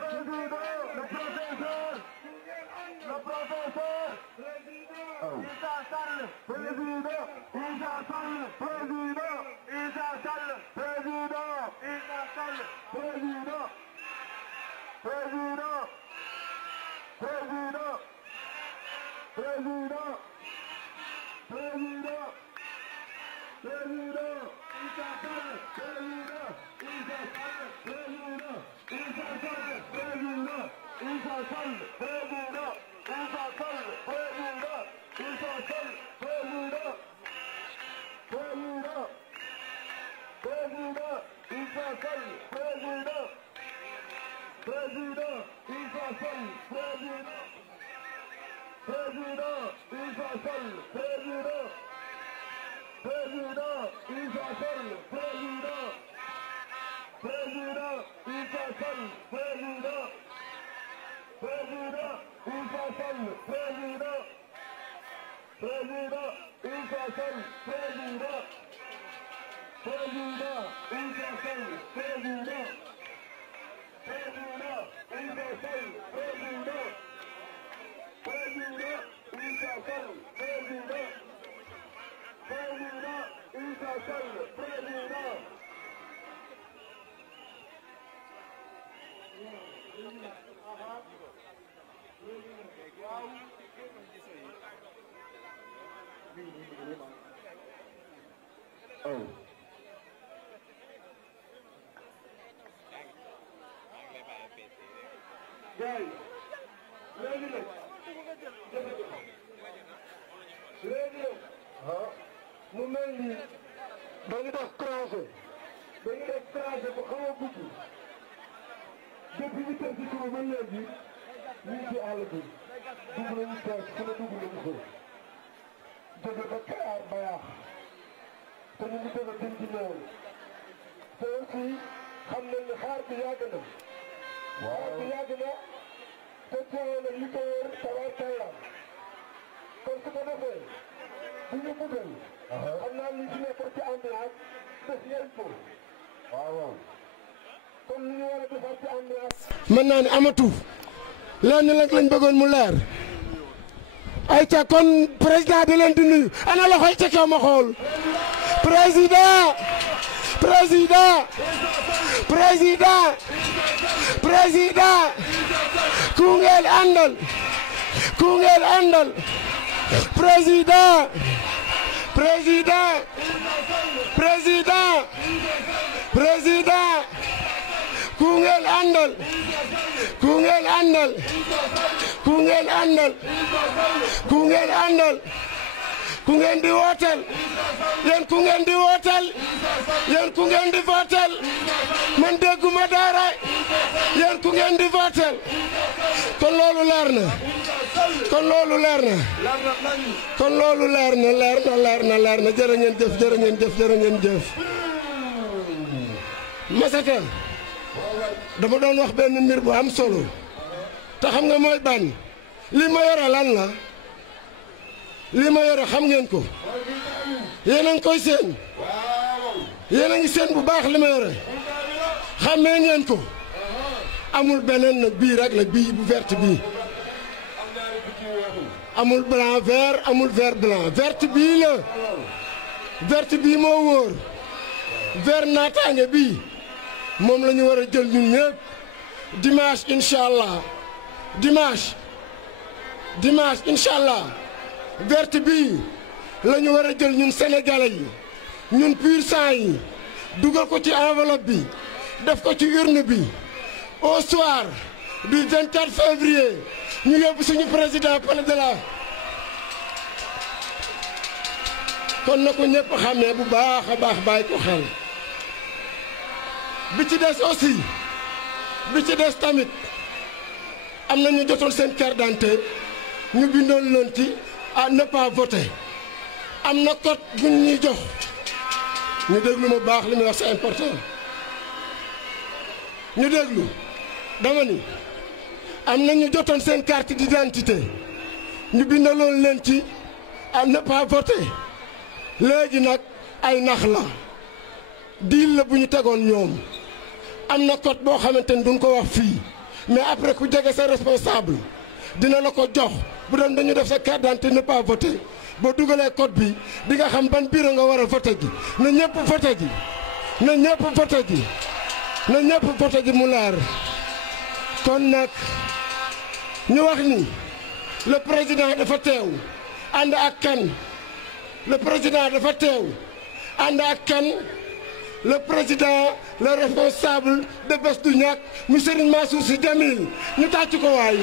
President! mu mel ni dañu def trajet bu xaw a gudd depuis ñu teg ci suba ba léegi ñu ngi ci àll bi dugg nañu tees fu ne dugg nañu ko jóge ba Kayar Bayaax te ñu ngi jóge jëm ci néew te aussi xam nañ ne xaar bi yàgg na xaar bi yàgg na te teewoo na li ko wër tabaar tayam kon su ko defee bu ñu bëggal xam naa li ci nekkoon ci ambiance def ngeen ko waaw kon li ñu war a defar ci ambiance mën naa ne amatu lenn nag lañ bëggoon mu leer ay ca kon président di leen di nuyu ana loxoy ca kaw ma xool président ku ngeen àndal président ku ngeen àndal ku ngeen di wootel yéen ku ngeen di wootel yéen ku ngeen di votel man dégguma dara yéen ku ngeen di votel kon loolu leer na jërë ngeen jëf Massata dama doon wax benn mbir bu am solo te xam nga mooy ban li ma yore lan la li ma yore xam ngeen ko yéen a ngi koy seen yéen a ngi seen bu baax li ma yore xamee ngeen ko amul beneen nag bii rek la bii bu verte bii amul blanc vert amul vert blanc verte bii la verte bii moo wóor vert naataange bii moom la ñu war a jël ñun ñëpp dimanche incha allah dimanche incha allah verte bii la ñu war a jël ñun sénégalais yi ñun pur sang yi dugal ko ci enveloppe bi def ko ci urne bi au soir du 24 février ñu yóbbu suñu président palais de la kon na ko ñëpp xamee bu baax a baax bàyyi ko xel bi ci des aussi bi ci des tamit am na ñu jotoon seen carte d'identité ñu bindoon leen ci à ne pas voter am na code bu ñuy jox ñu déglu ma baax li muy wax c'est important ñu déglu dama ni am na ñu jotoon seen carte d'identité ñu bindaloon leen ci à ne pas voter léegi nag ay nax la diil la bu ñu tegoon ñoom am na code boo xamante ni duñ ko wax fii mais après ku jege sa responsable dina la ko jox bu doon dañu def sa carte d'identité ne pas voter boo dugalee code bi di nga xam ban bureau nga war a voter ji na ñëpp voter ji na ñëpp voter ji na ñëpp voter ji mu leer kon nag ñu wax ni le président dafa teew ànd ak kan le président dafa teew ànd ak kan le président le responsable de Bës Du Ñakk mu Serigne Mansour Sy Djamil ñu tàcc ko waay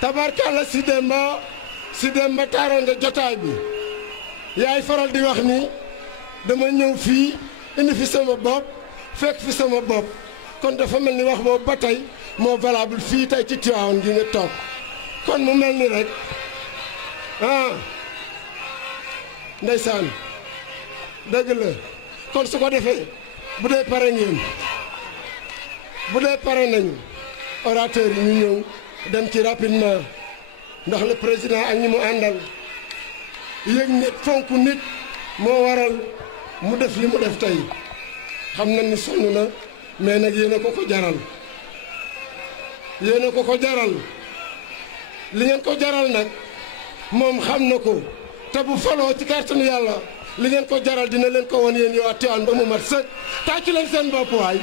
tabarkalla si demba taara nga jotaay bi yaay faral di wax ni dama ñëw fii indi fi sama bopp fekk fi sama bopp kon dafa mel ni wax boobu ba tey moo valable fii tey ci Tivaouane gi nga toog kon mu mel ni rek ndeysaan dëgg la kon su ko defee bu dee pare ngeen bu dee pare nañu orateurs yi ñu ñëw dem ci rapidement ndax le président ak ñi mu àndal yëg nit fonk nit moo waral mu def li mu def tey xam nañ ni sonn na mais nag yéen a ko ko jaral yéen a ko ko jaral li ngeen ko jaral nag moom xam na ko te bu faloo ci kàttanu yàlla li ngeen ko jaral dina leen ko won yéen yow Tivaouane ba mu mat sëkk tàccu leen seen bopp waay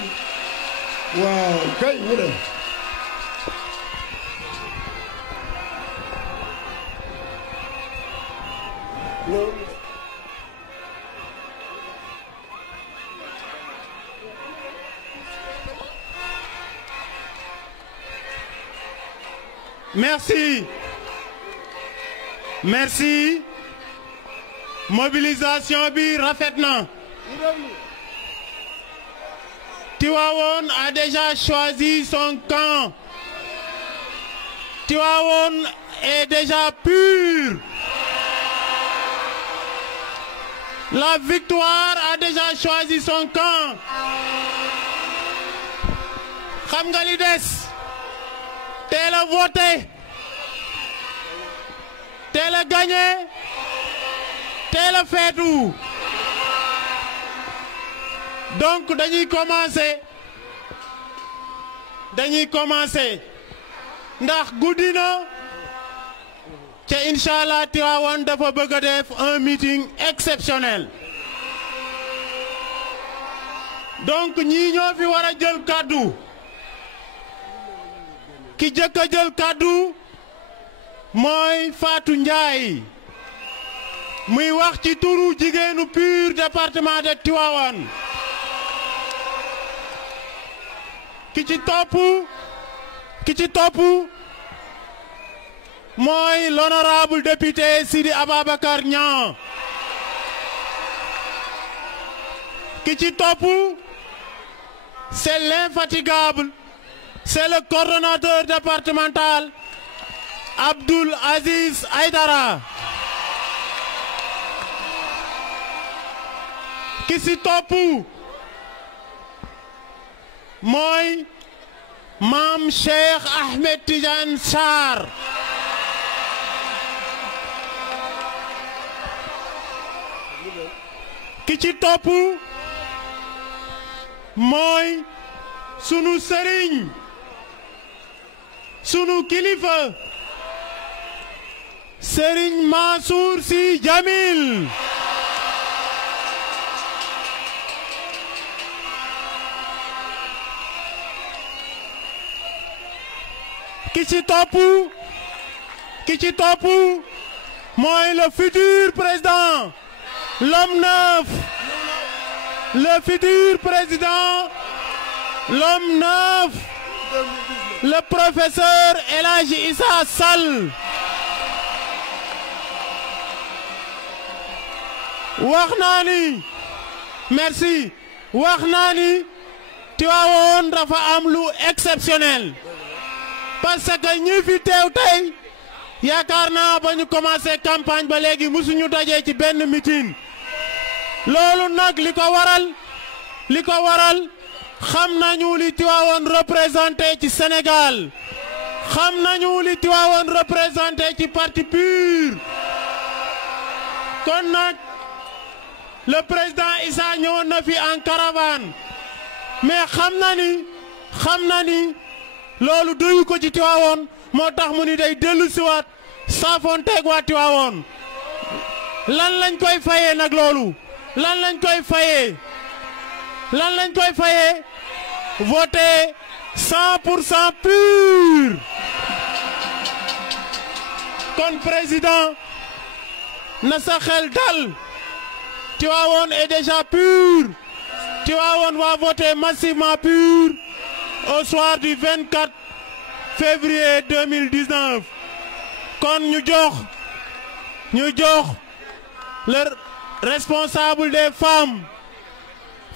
waaw kay ñu dem Merci. Merci. Mobilisation bi rafet na. Tivaouane a déjà choisi son camp. Tivaouane est déjà pur. La victoire a déjà choisi son camp. Xam nga li des. Teel a voté, teel a gagné, teel a feetu. Donc dañuy commencer ndax guddi na ca inshallah Tivaouane dafa bëgg a def un meeting exceptionnel. Donc ñii ñoo fi war a jël kàddu. ki jëkk a jël kàddu mooy Fatou Ndiaye muy wax ci turu jigéenu PUR département de Tivaouane ki ci topp mooy l'honorable député Sidi Ababacar Niang ki ci topp c'est l'infatigable. C'est le coordonnateur départemental Abdoul Aziz Aïdara. Ki ci topp mooy Mame Cheikh Ahmed Tidiane Sarr. Ki ci topp mooy sunu sëriñ. Sunu kilifa Serigne Mansour Sy Djamil ki ci topp mooy le futur président l'homme neuf le futur président l'homme neuf le professeur El Hadji Issa Sall wax naa ni merci wax naa ni Tivaouane dafa am lu exceptionnel parce que ñi fi teew tey yaakaar naa ba ñu commencé campagne ba léegi musuñu dajee ci benn meeting loolu nag li ko waral xam nañu li Tivaouane représenté ci Sénégal xam nañu li Tivaouane représenté ci parti PUR kon nag le président Issa ñëwoon na fi en caravane mais xam xam na ni loolu doyu ko ci Tiwaawoon moo tax mu ni day dellu siwaat saafonteeg waa Tiwaawoon lan lañ koy fayee nag loolu lan lañ koy fayee voter 100% pur kon président na sa xel dal Tivaouane est déjà pur Tivaouane va voter massivement pur au soir du 24 février 2019 kon ñu jox le responsable des femmes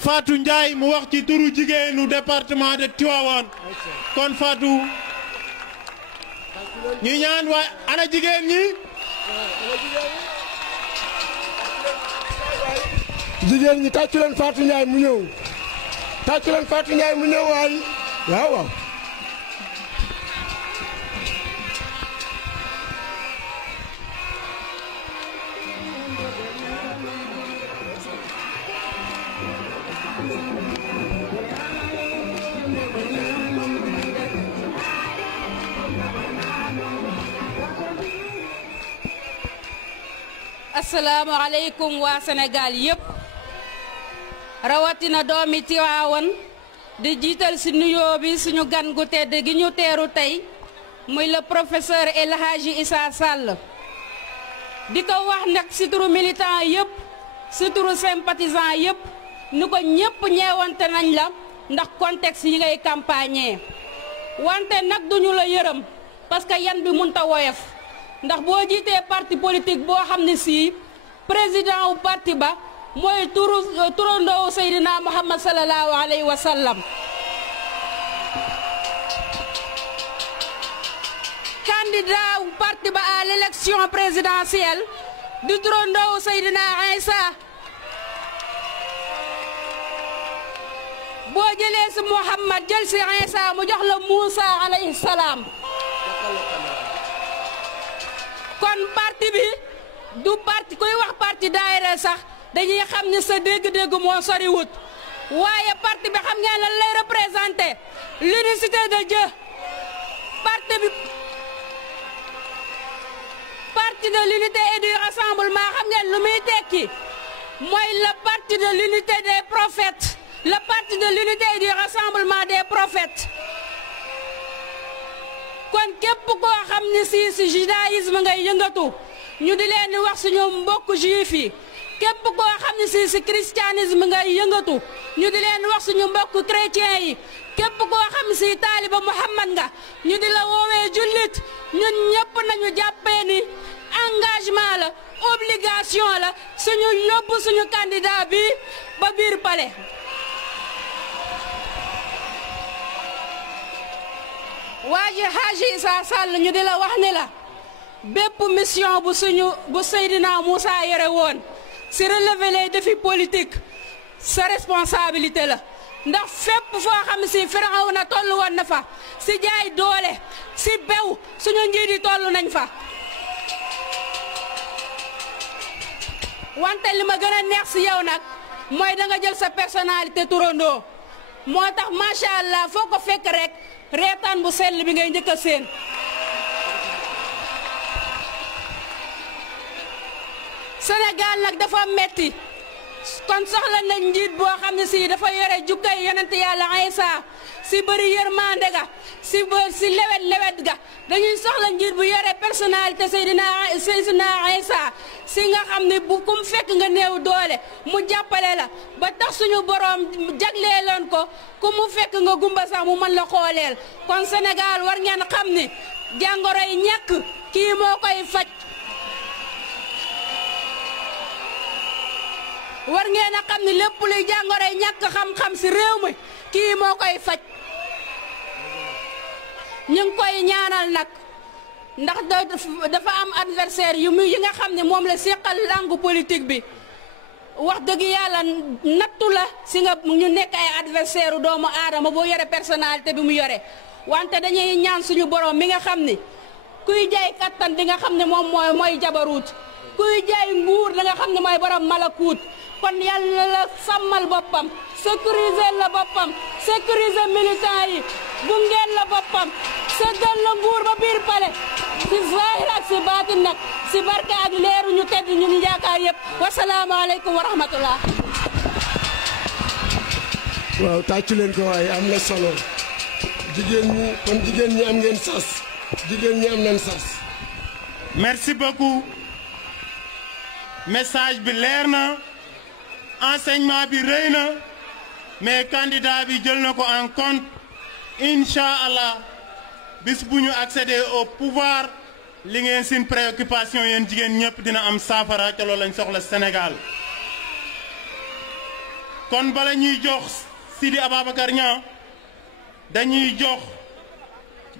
Fatou Ndiaye mu wax ci turu jigéenu département de Tivaouane kon Fatou ñu ñaan waa ana jigéen ñi jigéen ñi tàccu leen Fatou Ndiaye mu ñëw waay waaw Assalamu alaikum wa Sénégal yépp rawatina doomi Tivaouane di jiital ci nuyoo bi suñu gan gu tedd gi ñu teeru tey muy le professeur El Hadji Issa Sall di ko wax nag ci turu militant yépp ci turu sympathisant yépp ni ko ñépp ñeewante nañ la ndax contexte yi ngay campagne wante nag duñu la yërëm parce que yan bi munta woyof ndax boo jiitee parti politique boo xam ne si président wu parti ba mooy turandoo Seydina Muhammad sallallahu alayhi wa sallam candidat wu parti ba à l'élection présidentielle di turandoo Seydina Isa boo jëlee si Muhammad jël si Isa mu jox la Moussa alayhi salaam kon parti bi du parti kuy wax parti daayira sax dañuy xam ni sa dégg-dégg moo soriwut waaye parti bi xam ngeen lan lay représenté l'unicité de Dieu parti de l'unité et du rassemblement xam ngeen lu muy tekki mooy le parti de l'unité des prophètes le parti de l'unité et du rassemblement des prophètes kon képp koo xam ni si judaïsme ngay yëngatu ñu di leen di wax suñu mbokk juif yi képp koo xam ni si christianisme ngay yëngatu ñu di leen wax suñu mbokk chrétien yi képp koo xam ni si taaliba Muhammad nga ñu di la woowee jullit ñun ñëpp nañu jàppee ni engagement la obligation la suñu yóbbu suñu candidat bi ba biir palais waaji Hadji Issa Sall ñu di la wax ni la bépp mission bu Seydina Moussa yore woon si relever les défis politiques sa responsabilité la ndax fépp foo xam si Firawna toll woon na fa si jaay doole si bew suñu njiit yi toll nañ fa wante li ma gën a neex si yow nag mooy da nga jël sa personnalité turandoo moo tax macha allah foo ko fekk rek reetaan bu sell bi ngay njëkk a seen Sénégal nag dafa metti kon soxla nañ njiit boo xam ne si dafa yore jukkay yonent yàlla Isa si bëri yërmande ga si lewet ga dañuy soxla njiit bu yore personnalité Seydina Isa si nga xam ne bu kum fekk nga néew doole mu jàppale la ba tax suñu borom jagleeloon ko ku mu fekk nga gumba sax mu mën la xooleel kon Sénégal war ngeen xam ni jàngoro yi ñàkk kii moo koy faj war ngeen a xam ni lépp luy jàngoro yi ñàkk xam-xam si réew mi kii moo koy faj ñu ngi koy ñaanal nag ndax dafa am adversaire yi nga xam ne moom la seqal langue politique bi wax dëgg yàlla nattu la si nga ñu nekk ay adversaire doomu aadama boo yore personnalité bi mu yore wante dañuy ñaan suñu borom mi nga xam ni kuy jaay kattan di nga xam ne moom mooy jabaruut kuy jaay nguur da nga xam ne mooy borom malakuut kon yàlla la sàmmal boppam sécuriser la boppam sécuriser militant yi bungeel la boppam séddal la nguur ba biir pale si zahir ak si baatin nag si barke ak leeru ñu tedd ñu ñu yaakaar yëpp wasalaamaaleykum wa rahmatullah. waaw tàccu leen ko waaye am na solo jigéen ñi kon jigéen ñi am ngeen sas jigéen ñi am nañ sas. merci beaucoup message bi leer na enseignement bi rëy na mais candidat bi jël na ko en compte incha allah bis bu ñu accéder au pouvoir li ngeen seen préoccupation yéen jigéen ñëpp dina am saafara te loolu lañ soxla Sénégal kon bala ñuy jox Sidi Ababacar Niang dañuy jox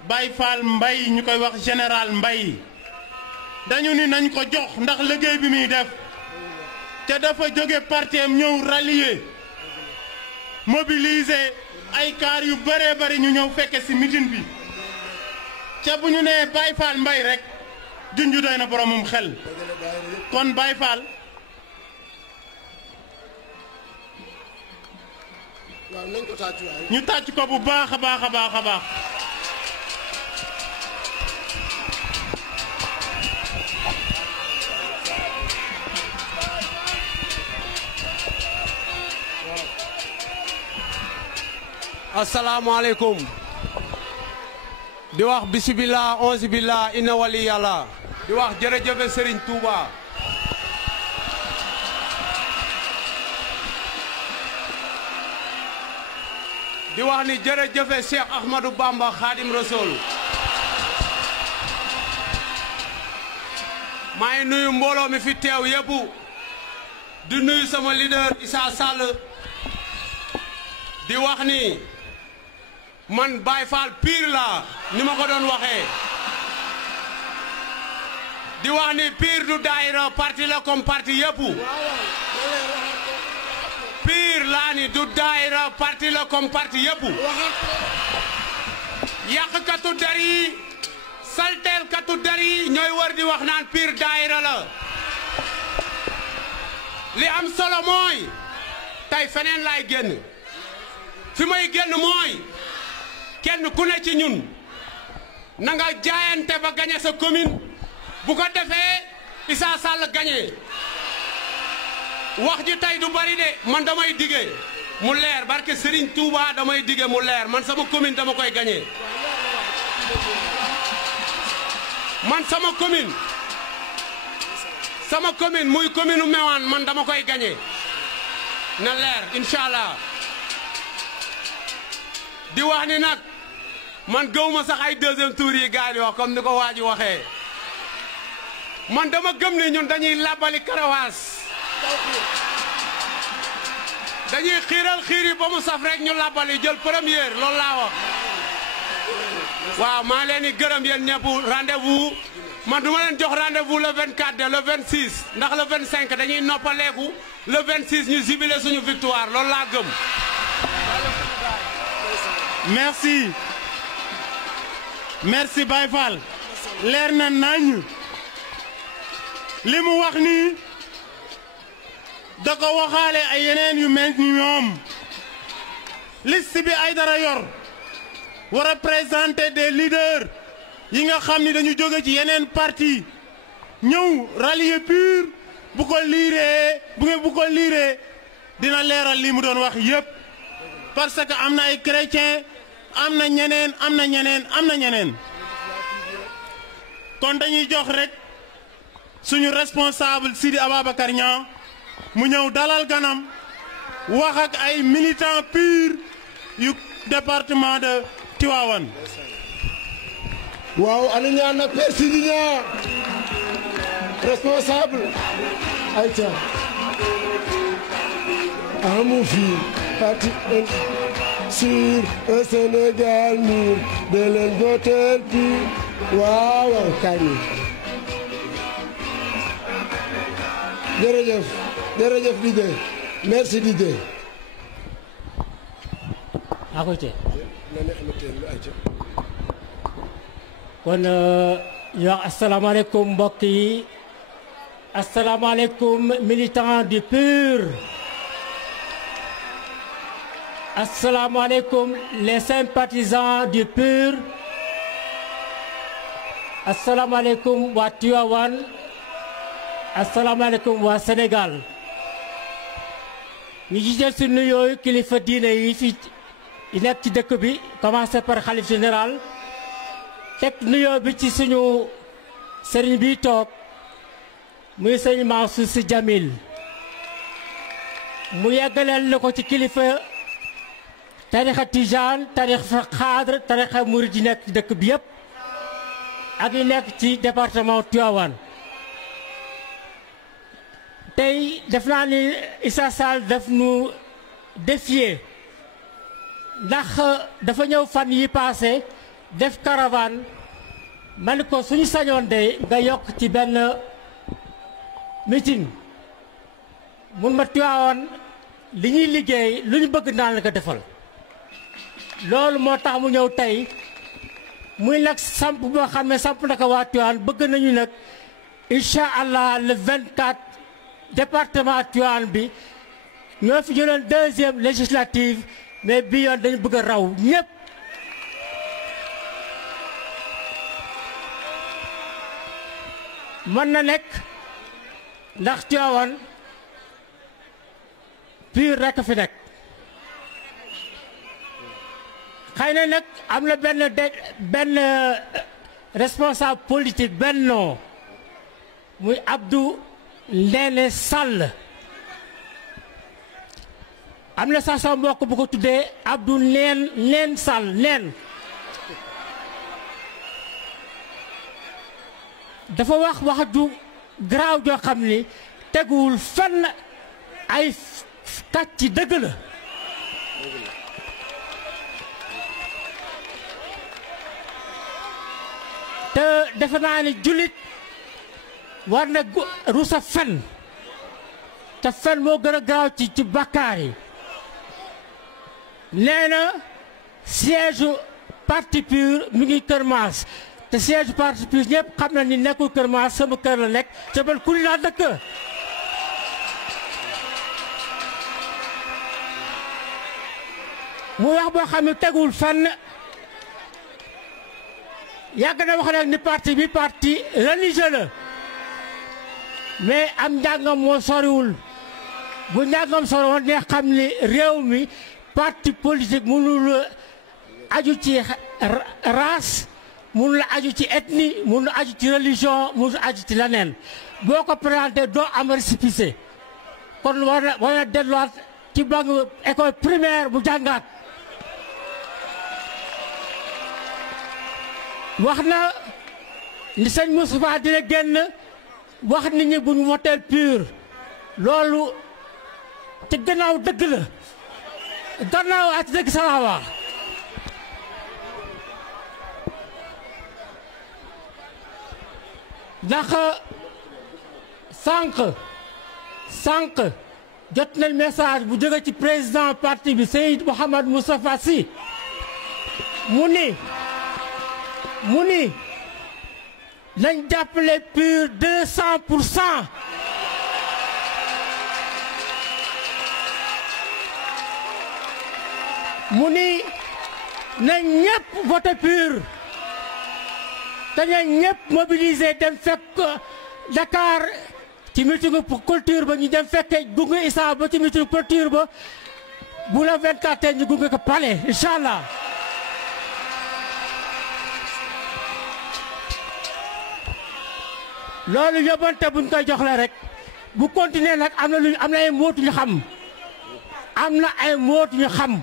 Baye Fall Mbaye ñu koy wax général Mbaye dañu ni nañ ko jox ndax liggéey bi muy def te dafa jóge parteem ñëw rallier mobiliser ay kaar yu bëree bëri ñu ñëw fekke ci meeting bi ca bu ñu nee Baye Fall Mbaye rek junju doy na boromum xel kon Baye Fall waaw nañ ko tàccu waay ñu tàcc ko bu baax a baax a baax a baax asalaamaaleykum di wax bisimilah onze billah inna wali yàlla di wax jërëjëfe Serigne Touba di wax ni jërëjëfe Cheikh Ahmadou Bamba Khadim Rasoul maa ngi nuyu mbooloo mi fi teew yëpp di nuyu sama leader Issa Sall di wax ni man Baye Fall pire la ni ma ko doon waxee di wax ni pire du daayira parti la comme parti yëpp pire laa ni du daayira parti la comme parti yëpp yàqkatu der yi salteelkatu der yi ñooy war di wax naan pire daayira la li am solo mooy tey feneen laay génn fi may génn mooy kenn ku ne ci ñun na nga jaayante ba gañe sa commune bu ko defee Issa Sall gañe wax ji tey du bari de man damay dige mu leer barke Serigne Touba damay dige mu leer man sama commune dama koy gañe man sama commune muy commune u Mewane man dama koy gañe na leer incha allah di wax ni nag man gëwuma sax ay deuxième tour yi gars yi wax comme ni ko waa ji waxee man dama gëm ni ñun dañuy labali karawaas dañuy xiiral xiir yi ba mu saf rek ñu labali jël première loolu laa wax waaw maa leen di gërëm yéen ñëpp rendez-vous man du ma leen jox rendez-vous le 24 de le 26 ndax le 25 dañuy noppaleeku le 26 ñu jubilé suñu victoire loolu laa gëm. merci Baye Fall leer na nañ li mu wax nii da ko waxaale ay yeneen yu mel ni ñoom liste bi ay dara yor war a présenter des leaders yi nga xam ni dañu jóge ci yeneen parti ñëw rallier PUR bu ko liiree dina leeral li mu doon wax yépp parce que am na ay chrétiens am na ñeneen kon dañuy jox rek suñu responsable Sidi Ababacar Niang mu ñëw dalal ganam wax ak ay militants PUR yu département de Tivaouane. waaw ana ñaan nag Père Sidi Niang responsable ayca amu fi parti sur un Sénégal mûr de leen voter PUR waaw waaw kañ jërëjëf Didier merci Didier. kon ñu wax asalaamaaleykum mbokk yi Assalamu alaikum militants du PUR. Assalamu alaikum les sympathisants du PUR. Assalamu alaikum wa Tivaouane. Assalamu alaikum wa Sénégal. Ñu jël ci nuyoo kilifa diine yi fi nekk ci dëkk bi commencé par khalife général teg nuyoo bi ci suñu sëriñ bi toog muy sëriñ Mansour Sy Djamil mu yeggaleel na ko ci kilifa tarixa Tijaan tarixa Xaadar tarixa Murid yi nekk ci dëkk bi yëpp ak yi nekk ci département Tivaouane. tey def naa ni Issa Sall daf nu défier ndax dafa ñëw fan yi passé def caravane man ko suñu sañoon de nga yokk ci benn meeting mun ma Tivaouane li ñuy liggéey lu ñu bëgg naan la ko defal loolu moo tax mu ñëw tey muy nag samp boo xam ne samp na ko waa Tivaouane bëgg nañu nag incha allah le 24 département Tivaouane bi ñoo fi jëloon 2e législative mais bii yoon dañu bëgg a raw ñëpp. mën na nekk ndax Tivaouane PUR rekk fi nekk xëy na nag am na benn responsable politique benn muy Abdou Ndéné Sall am na sax sama mbokk bu ko tuddee Abdou neen Sall neen dafa wax ju garaaw joo xam ni teguwul fenn ay kàcc ci dëgg la te defe naa ni jullit war na rusa fen te fen moo gën a garaaw ci bàkkaar yi nee na siège parti PUR mi ngi Kër Maas te siège parti PUR ñëpp xam na ni nekkul Kër Maas sama kër la nekk ca bal kuli laa dëkk mu wax boo xam ne tegul fenn yàgg na wax nag ni parti bi parti religieux la mais am njàngam moo soriwul bu njàngam soriwoon ne xam ni réew mi parti politique mënul aju ci race mënul aju ci ethnie mënul aju ci religion mënul aju ci leneen boo ko présenté doo am récépissé kon war na delluwaat ci banque école primaire bu jàngaat wax na ni sëñ Moustapha dina génn wax nit ñi bu ñu woteel PUR loolu ci gannaaw dëgg la gannaaw ak dëgg sa wax ndax sànq jot nañ message bu jóge ci président parti bi Seyd Mouhamed Moustapha Sy mu ni nañ jàppale PUR 200%. mu ni nañ ñëpp voté PUR te nañ ñëpp mobilisé dem fekk Dakar ci meeting culture ba ñu dem fekke gunge Issa ba ci meeting culture ba bu la 24 ñu gunge ko palais incha allah. loolu yóbbante buñ koy jox la rek bu continuer nag am na ay mootu ñu xam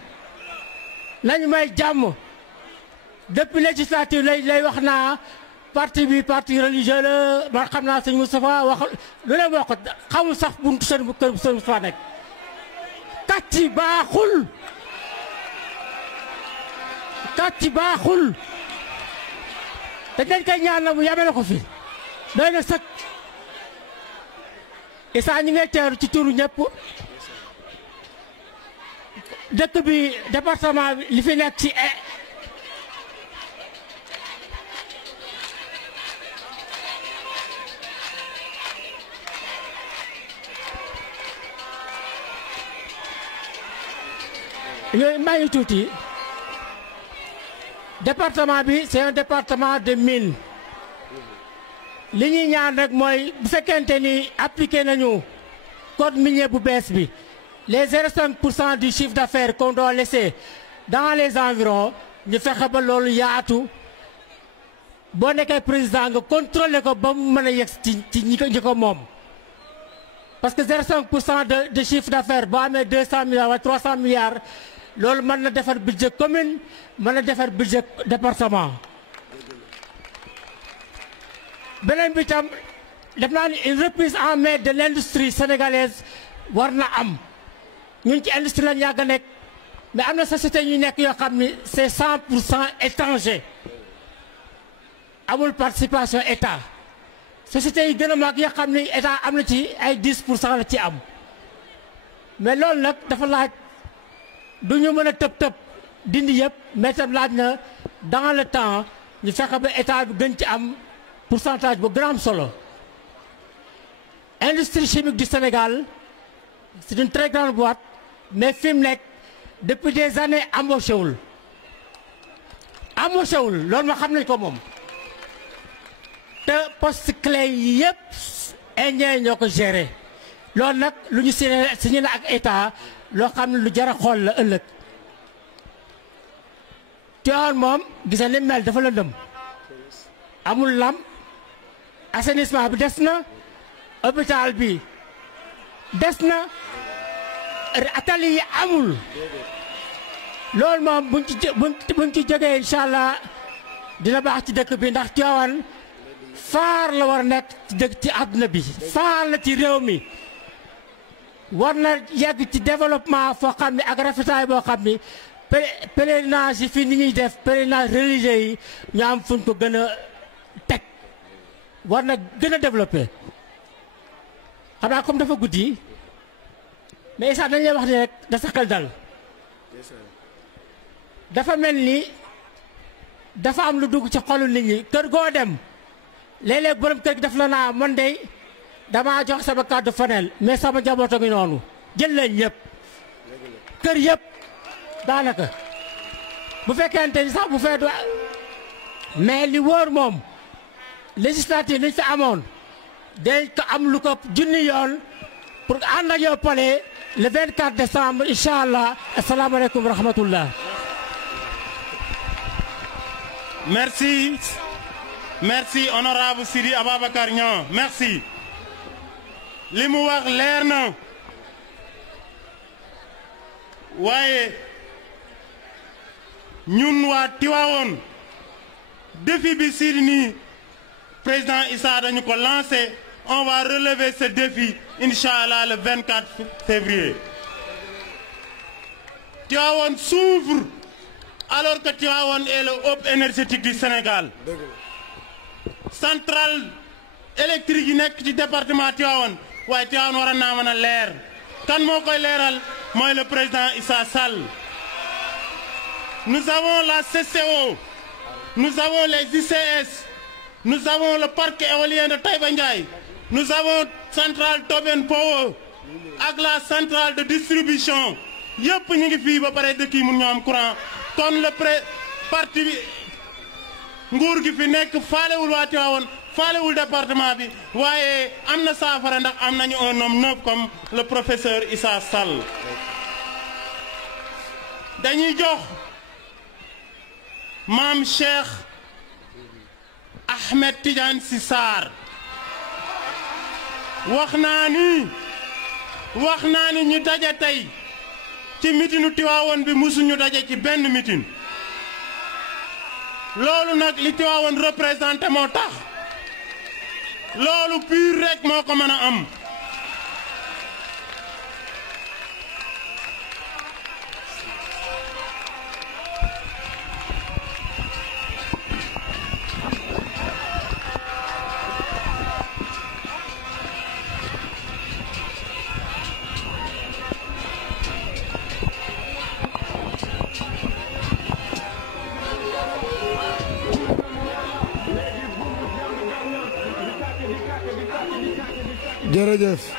nañu may jàmm depuis législative lay wax naa parti bi parti religieux la man xam naa sëñ Moustapha wax lu leen wax ko xamul sax buntu seen kër sëñ Moustapha nekk kàcc baaxul te dañ koy ñaan na mu yamele ko fi doy na sëkk Issa ñi ngay teeru ci turu ñëpp dëkk bi département bi li fi nekk ci yooyu maa ngi tuuti département bi c'est un département de mine li ñuy ñaan rek mooy bu fekkente ni appliqué nañu code minier bu bees bi les 0,5% du chiffre d'affaires qu'on doit laisser dans les environs ñu fexe ba loolu yaatu boo nekkee président nga contrôler ko ba mu mën a yegg ci ñi ko moom. parce que 0,5% de chiffre d'affaires boo amee 200 milliards wala 300 milliards loolu mën na defar budget commune mën na defar budget département. beneen bi tam def naa ni une reprise en main de l'industrie sénégalaise war na am ñun ci industrie lañ yàgg a nekk mais am na société yu nekk yoo xam ni c'est 100% étranger amul participation état société yi gën a mag yoo xam ni état am na ci ay 10% la ci am mais loolu nag dafa laaj du ñu mën a tëb dindi yëpp mais tam laaj na dans le temps ñu fexe ba état bi gën ci am pourcentage bu gën a am solo. Industrie chimique du Sénégal c'est une très grande boîte mais fi mu nekk depuis des années embauché wul loolu ma xam nañ ko moom te poste clé yi yëpp indien ñoo ko géré loolu nag lu ñu signé na ak état loo xam ne lu jar a xool la ëllëg. Tivaouane moom gis nga ni mel dafa lëndëm amul lam assainissement bi des na hôpital bi des na atali yi amul loolu moom buñ ci jógee incha allah dina baax ci dëkk bi ndax Tivaouane faar la war a nekk ci dëkk ci àdduna bi faar la ci réew mi war na yegg ci développement foo xam ne ak rafetaay boo xam ni pèlerinage yi fii ni ñuy def pèlerinage religieux yi ñu am fuñ ko gën a teg war na gën a développé xam naa comme dafa guddi mais sax dañ lay wax ni rek da sa xel dal dafa mel ni dafa am lu dugg ci xolu nit ñi kër goo dem léeg-léeg borom kër gi daf la naa man de damaa jox sama kàddu faneel mais sama njaboot a ngi noonu jël leen ñëpp kër yëpp daanaka bu fekkente ni sax bu fee mais li wóor moom législative liñ fi amoon dañ ko am lu ko junni yoon pour ànd ak yow palais le 24 décembre incha allah asalaamaaleykum wa rahmatullah. merci honorable Sidi Ababacar Niang merci li mu wax leer na waaye ñun waa Tivaouane défi bi Sidi nii président Issa dañu ko lancé on va relever ce défi inchallah le 24 février. Tivaouane s'ouvre alors que Tivaouane est le hub énergétique du Sénégal. Centrale électrique yi nekk ci département Tivaouane waaye Tivaouane war naa mën a leer kan moo koy leeral mooy le président Issa Sall. Nous avons la CCO, nous avons les ICS, nous avons le parc éolien de Taïba Ndiaye, nous avons centrale Tobène Power ak la centrale de distribution yëpp ñu ngi fii ba pare dëkk yi mun ñoo am courant kon le parti bi nguur gi fi nekk faalewul waa Tivaouane faalewul département bi waaye am na saafara ndax am nañu un homme neuf comme le professeur Issa Sall. dañuy jox maam Cheikh Ahmed Tidiane Sy Sarr wax naa ni ñu daje tey ci mitinu Tivaouane bi musuñu daje ci benn mitin loolu nag li Tivaouane représenté moo tax loolu pur rek moo ko mën a am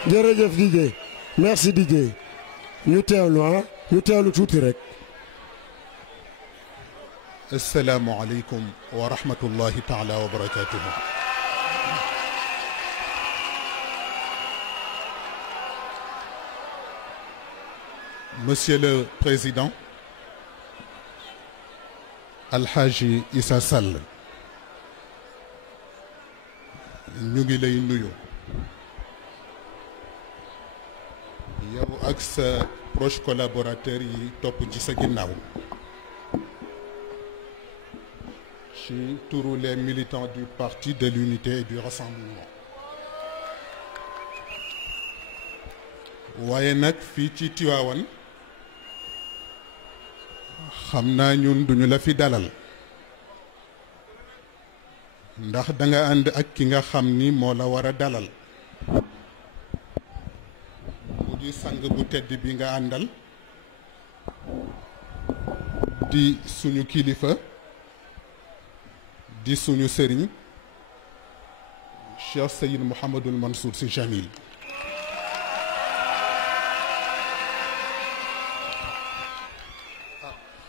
jërëjëf DJ merci DJ ñu teewlu tuuti rek السلام عليكم ورحمة الله تعالى وبركاته. Monsieur le Président, Alhaji Issa Sall, ñu ngi lay nuyu yow ak sa proche collaborateur yi topp ci sa ginnaaw ci turu les militants du Parti de l'Unité et du Rassemblement. waaye nag fii ci Tivaouane xam naa ñun duñu la fi dalal ndax da nga ànd ak ki nga xam ni moo la war a dalal mu di sang bu tedd bi nga àndal di suñu kilifa di suñu sëriñ Cheikh Seyyid Mouhamadul Mansour Sy Jamil.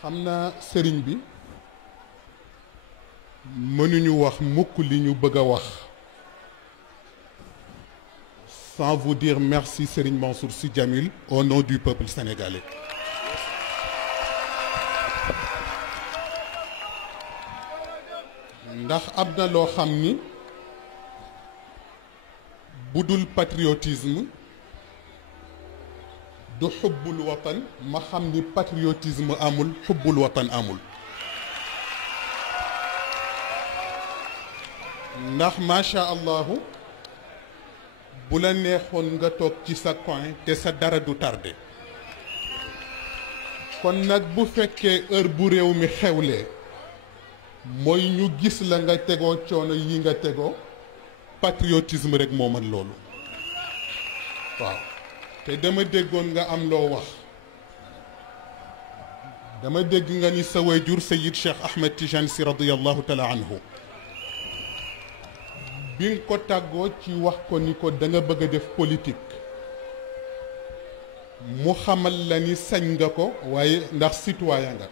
xam naa sëriñ bi mënuñu wax mukk li ñu bëgg a wax sans vous dire merci Serigne Mansour Sy Djamil au nom du peuple sénégalais. ndax am na loo xam ni budul patriotisme du xubbul watan ma xam ni patriotisme amul xubbul watan amul ndax macha allahu bu la neexoon nga toog ci sa coin te sa dara du tardé kon nag bu fekkee heure bu réew mi xewlee mooy ñu gis la nga tegoo coono yi nga tegoo patriotisme rek moo mën loolu waaw te dama déggoon nga am loo wax dama dégg nga ni sa waajur Seyyid Cheikh Ahmed Tidiane Sy radiyallahu taala anhu bi nga ko tàggoo ci wax ko ni ko da nga bëgg a def politique mu xamal la ni sañ nga ko waaye ndax citoyen nga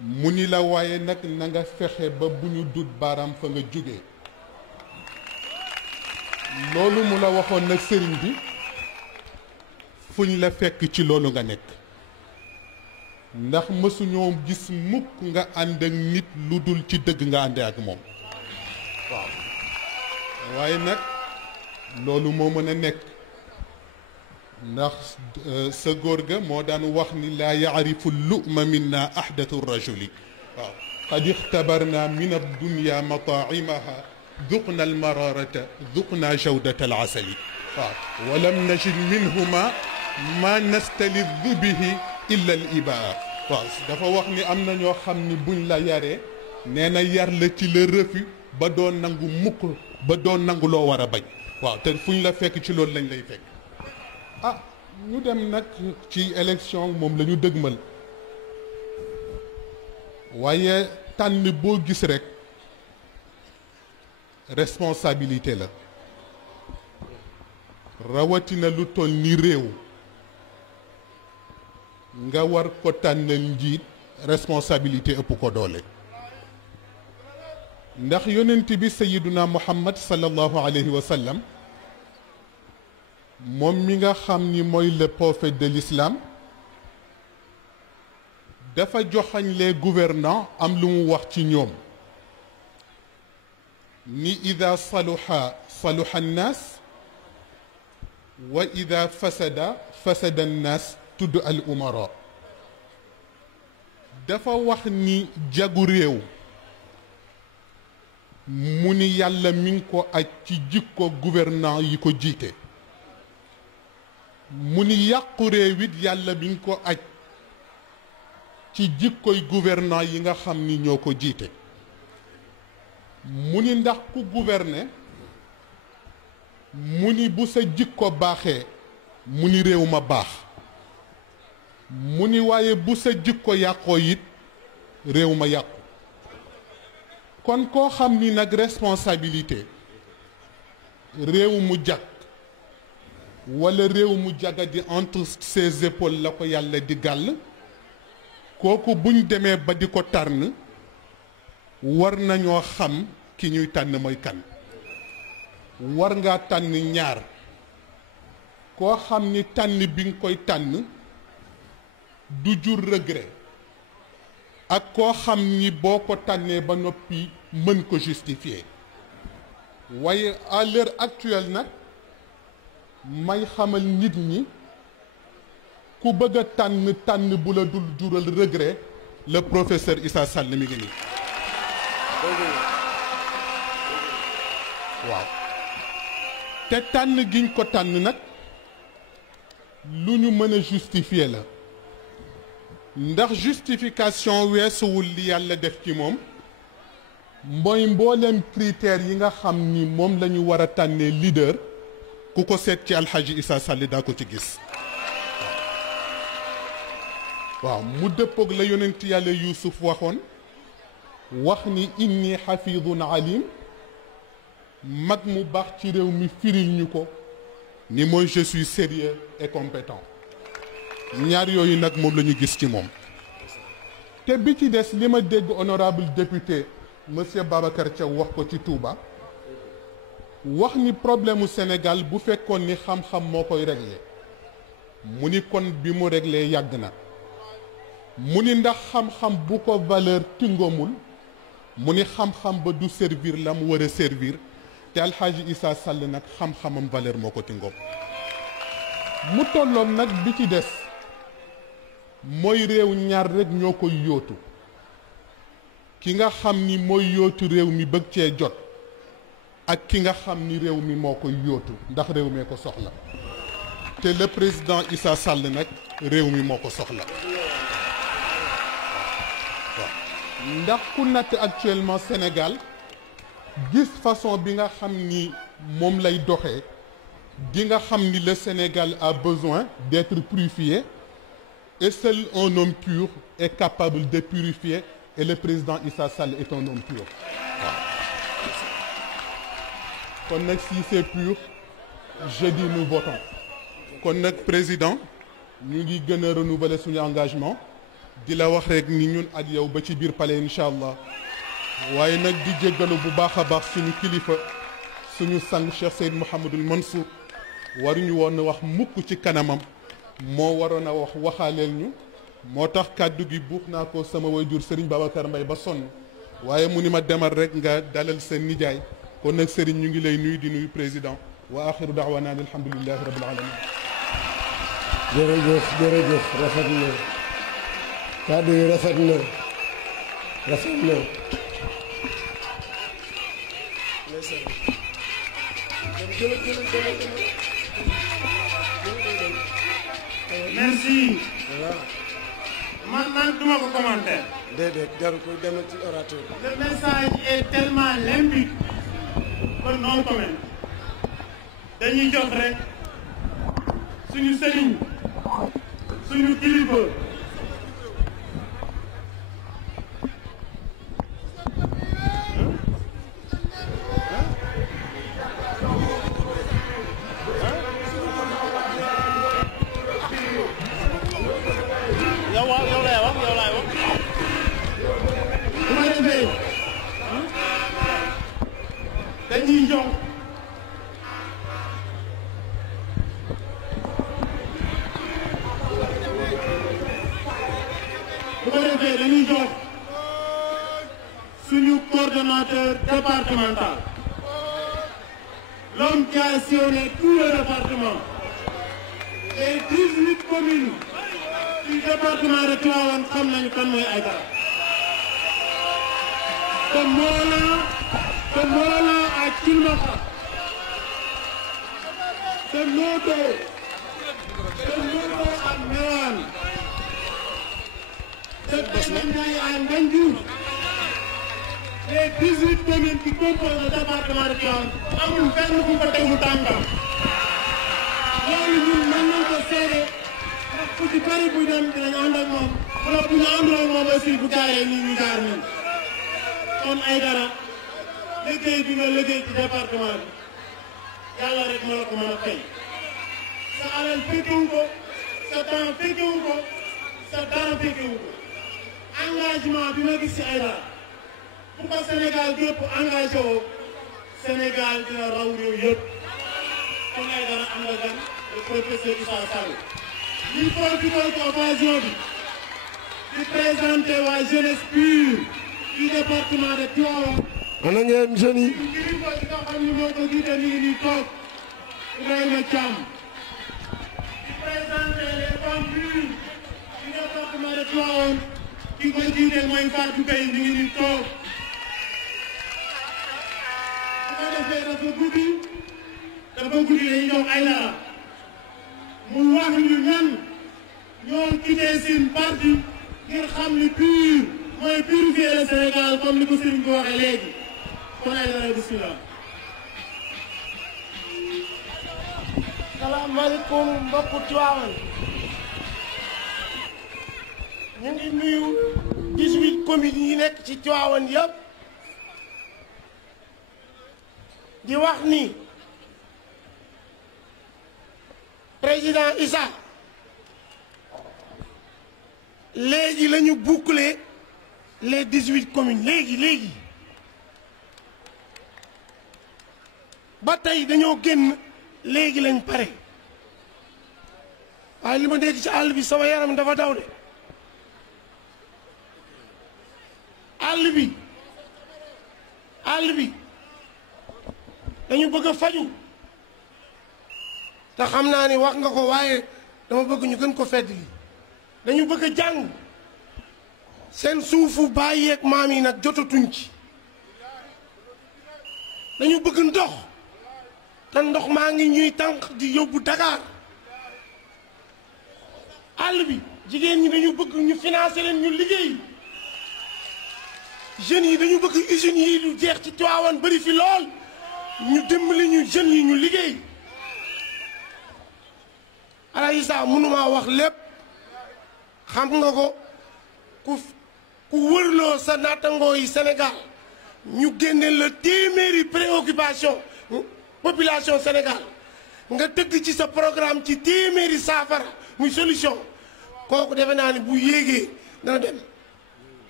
mu ni la waaye nag na nga fexe ba bu ñu dut baaraam fa nga jóge loolu mu la waxoon nag sëriñ bi fuñ la fekk ci loolu nga nekk ndax mësuñoo gis mukk nga ànd ak nit lu dul ci dëgg nga ànde ak moom waaw waaye nag loolu moo mën a nekk ndax sa góor ga moo daan wax ni laa yaarifu luma minna ahdatu rajuli waaw qad ixtabarna min addunya mataimaha duqna almararata duqna jawdata alasali waaw walam najid minhuma ma nastalidu bihi illa al ibaa waaw dafa wax ni am na ñoo xam ni buñ la yaree nee na yar la ci la refus ba doon nangu mukk ba doon nangu loo war a bañ waaw te fuñ la fekk ci loolu lañ lay fekk ah ñu dem nag ci élection moom la ñu dëgmal waaye tànn boo gis rek responsabilité la rawatina lu toll ni réew nga war ko tànnal njiit responsabilité ëpp ko doole ndax yonent bi sayiduna muhammad sallallahu alayhi wa sallam moom mi nga xam ni mooy le prophète de l'islam dafa joxañ les gouvernants am lu mu wax ci ñoom ni ida saluha saluha annaas wa ida fasada fasada annaas tudd al umara dafa wax ni jagu réew mu ni yàlla mi ngi ko aj ci jikko gouvernant yi ko jiite mu ni yàqu réew it yàlla mi ngi ko aj ci jikkoy gouvernant yi nga xam ni ñoo ko jiite mu ni ndax ku gouverner mu ni bu sa jikko baaxee mu ni réew ma baax mu ni waaye bu sa jikko yàqoo it réew ma yàqu kon koo xam ni nag responsabilité réew mu jag walla réew mu jagadi entre ses épaules la ko yàlla di gàll kooku buñ demee ba di ko tànn war nañoo xam ki ñuy tànn mooy kan. war ngaa tànn ñaar koo xam ni tànn bi nga koy tànn du jur regret ak koo xam ni boo ko tànnee ba noppi mën ko justifier. waaye à l'heure actuelle nag may xamal nit ñi ku bëgg a tànn bu la dul jural regret le professeur Issa Sall mi ngi nii waaw. te tànn giñ ko tànn nag lu ñu mën a justifier la ndax justification weesuwul li yàlla def ci moom mooy mbooleem critères yi nga xam ni moom la ñu war a tànnee leader ku ko seet ci alxaaji Issa Sall daa ko ci gis waaw. mu dëppoog la yonent yàlla Yuusuf waxoon wax ni inni xafidun alim mag mu baax ci réew mi firil ñu ko ni mooy je suis sérieux et compétent. ñaar yooyu nag moom la ñu gis ci moom. te bi ci des li ma dégg honorable député monsieur Babacar Thiaw wax ko ci Touba wax ni problème mu Sénégal bu fekkoon ni xam-xam moo koy réglé mu ni kon bi mu réglé yàgg na. mu ni ndax xam-xam bu ko valeur tingoomul mu ni xam-xam ba du servir la mu war a servir te alxaaji Issa Sall nag xam-xamam valeur moo ko tingoom. mu tolloon nag bi ci des mooy réew ñaar rek ñoo koy yóotu ki nga xam ni mooy yóotu réew mi bëgg cee jot ak ki nga xam ni réew mi moo koy yóotu ndax réew mee ko soxla te le président Issa Sall nag réew mi moo ko soxla. ndax ku natt actuellement Sénégal gis façon bi nga xam ni moom lay doxee di nga xam ni le Sénégal a besoin d'être purifié et seul un homme pur est capable de purifier et le président Issa Sall est un homme pur waaw. kon nag si c'est pur jeudi nous votons. kon nag président ñu ngi gën a renouveler suñu engagement di la wax rek ni ñun ak yow ba ci biir palais incha allah waaye nag di jéggalu bu baax a baax suñu kilifa suñu sang Cheikh Seyd Mouhamadul Mansour waruñu woon wax mukk ci kanamam moo waroon a wax waxaaleel ñu moo tax kàddu gi buux naa ko sama waajur Serigne Babacar Mbaye ba sonn waaye mu ni ma demal rek nga dalal seen nijaay kon nag Serigne ñu ngi lay nuyu di nuyu président wa axiru daawana alhamdulillahi rabbil alamin. jërëjëf rafet na kàddu yi rafet na. merci. man duma ko commenter. déedéet jarul ko demal ci orateur. le message est tellement limpide que non comment. dañuy jox rek suñu sëriñ suñu kilifa. dañuy jox bu ko defee dañuy jox suñu coordonnateur départemental, l'homme qui a sillonné tout le département, les 18 communes du département de Tivaouane xam nañu kan mooy Aïdara. te Mawla ak Thilmakha te Noto ak Mewane te Taïba Ndiaye ak Ngandiouf, les 18 communes qui composent le département de Tivaouane amul benn bu ko tegu tànkam. loolu ñun mën nañ ko seede ndax ku ci bari buy dem dinañ ànd ak moom wala bu ñu àndoo ak moom aussi bu jaaree nii ñu jaar nii. kon Aïdara liggéey bi nga liggéey ci département bi yàlla rek moo la ko mën a fay. sa alal fekkewu ko, sa temps fekkewu ko, sa dara fekkewu ko. engagement bi ma gis ci Aïdara bu ko Sénégal gépp engagé woo Sénégal dina raw réew yëpp kon Aïdara am nga gan le professeur Issa Sall ñu profité ci occasion bi di présenter waa jeunesse pure du département de Tivaouane. ana ngeen jeunes yi. kilifa gi nga xam ni moo ko jiite mi ngi nii toog Ibrahima Thiam. di présenter les femmes pures du département de Tivaouane ki ko jiite mooy Fatou Gueye mi ngi nii toog. bu ko defee dafa guddi dañuy jox Aïdara mu wax ñu ñan ñoo quitté seen parti ngir xam ni PUR mooy purifier le Sénégal comme ni ko Serigne ko waxee léegi kon Aïdara bismillah. salaamaaleykum mbokku Tivaouane ñu ngi nuyu 18 communes yi nekk ci Tivaouane yëpp di wax ni président Issa léegi la ñu boucler les 18 communes léegi ba tey dañoo génn léegi lañ pare waaye li ma dégg ci àll bi sama yaram dafa daw de àll bi dañu bëgg a faju te xam naa ni wax nga ko waaye dama bëgg ñu gën ko fedd li dañu bëgg a jàng seen suufu baay yeeg maam yi nag jotatuñ ci dañu bëgg ndox te ndox maa ngi ñuy tànk di yóbbu Dakar àll bi jigéen ñi dañu bëgg ñu financer leen ñu liggéey jeunes yi dañu bëgg usines yi lu jeex ci Tivaouane bari fi lool ñu dimbali ñu jeunes yi ñu liggéey ala Issa mënumaa wax lépp xam nga ko ku wërloo sa nattangoo yi Sénégal ñu génne la téeméeri préoccupation population Sénégal nga tëgg ci sa programme ci téeméeri saafara muy solution kooku defe naa ni bu yéegee dana dem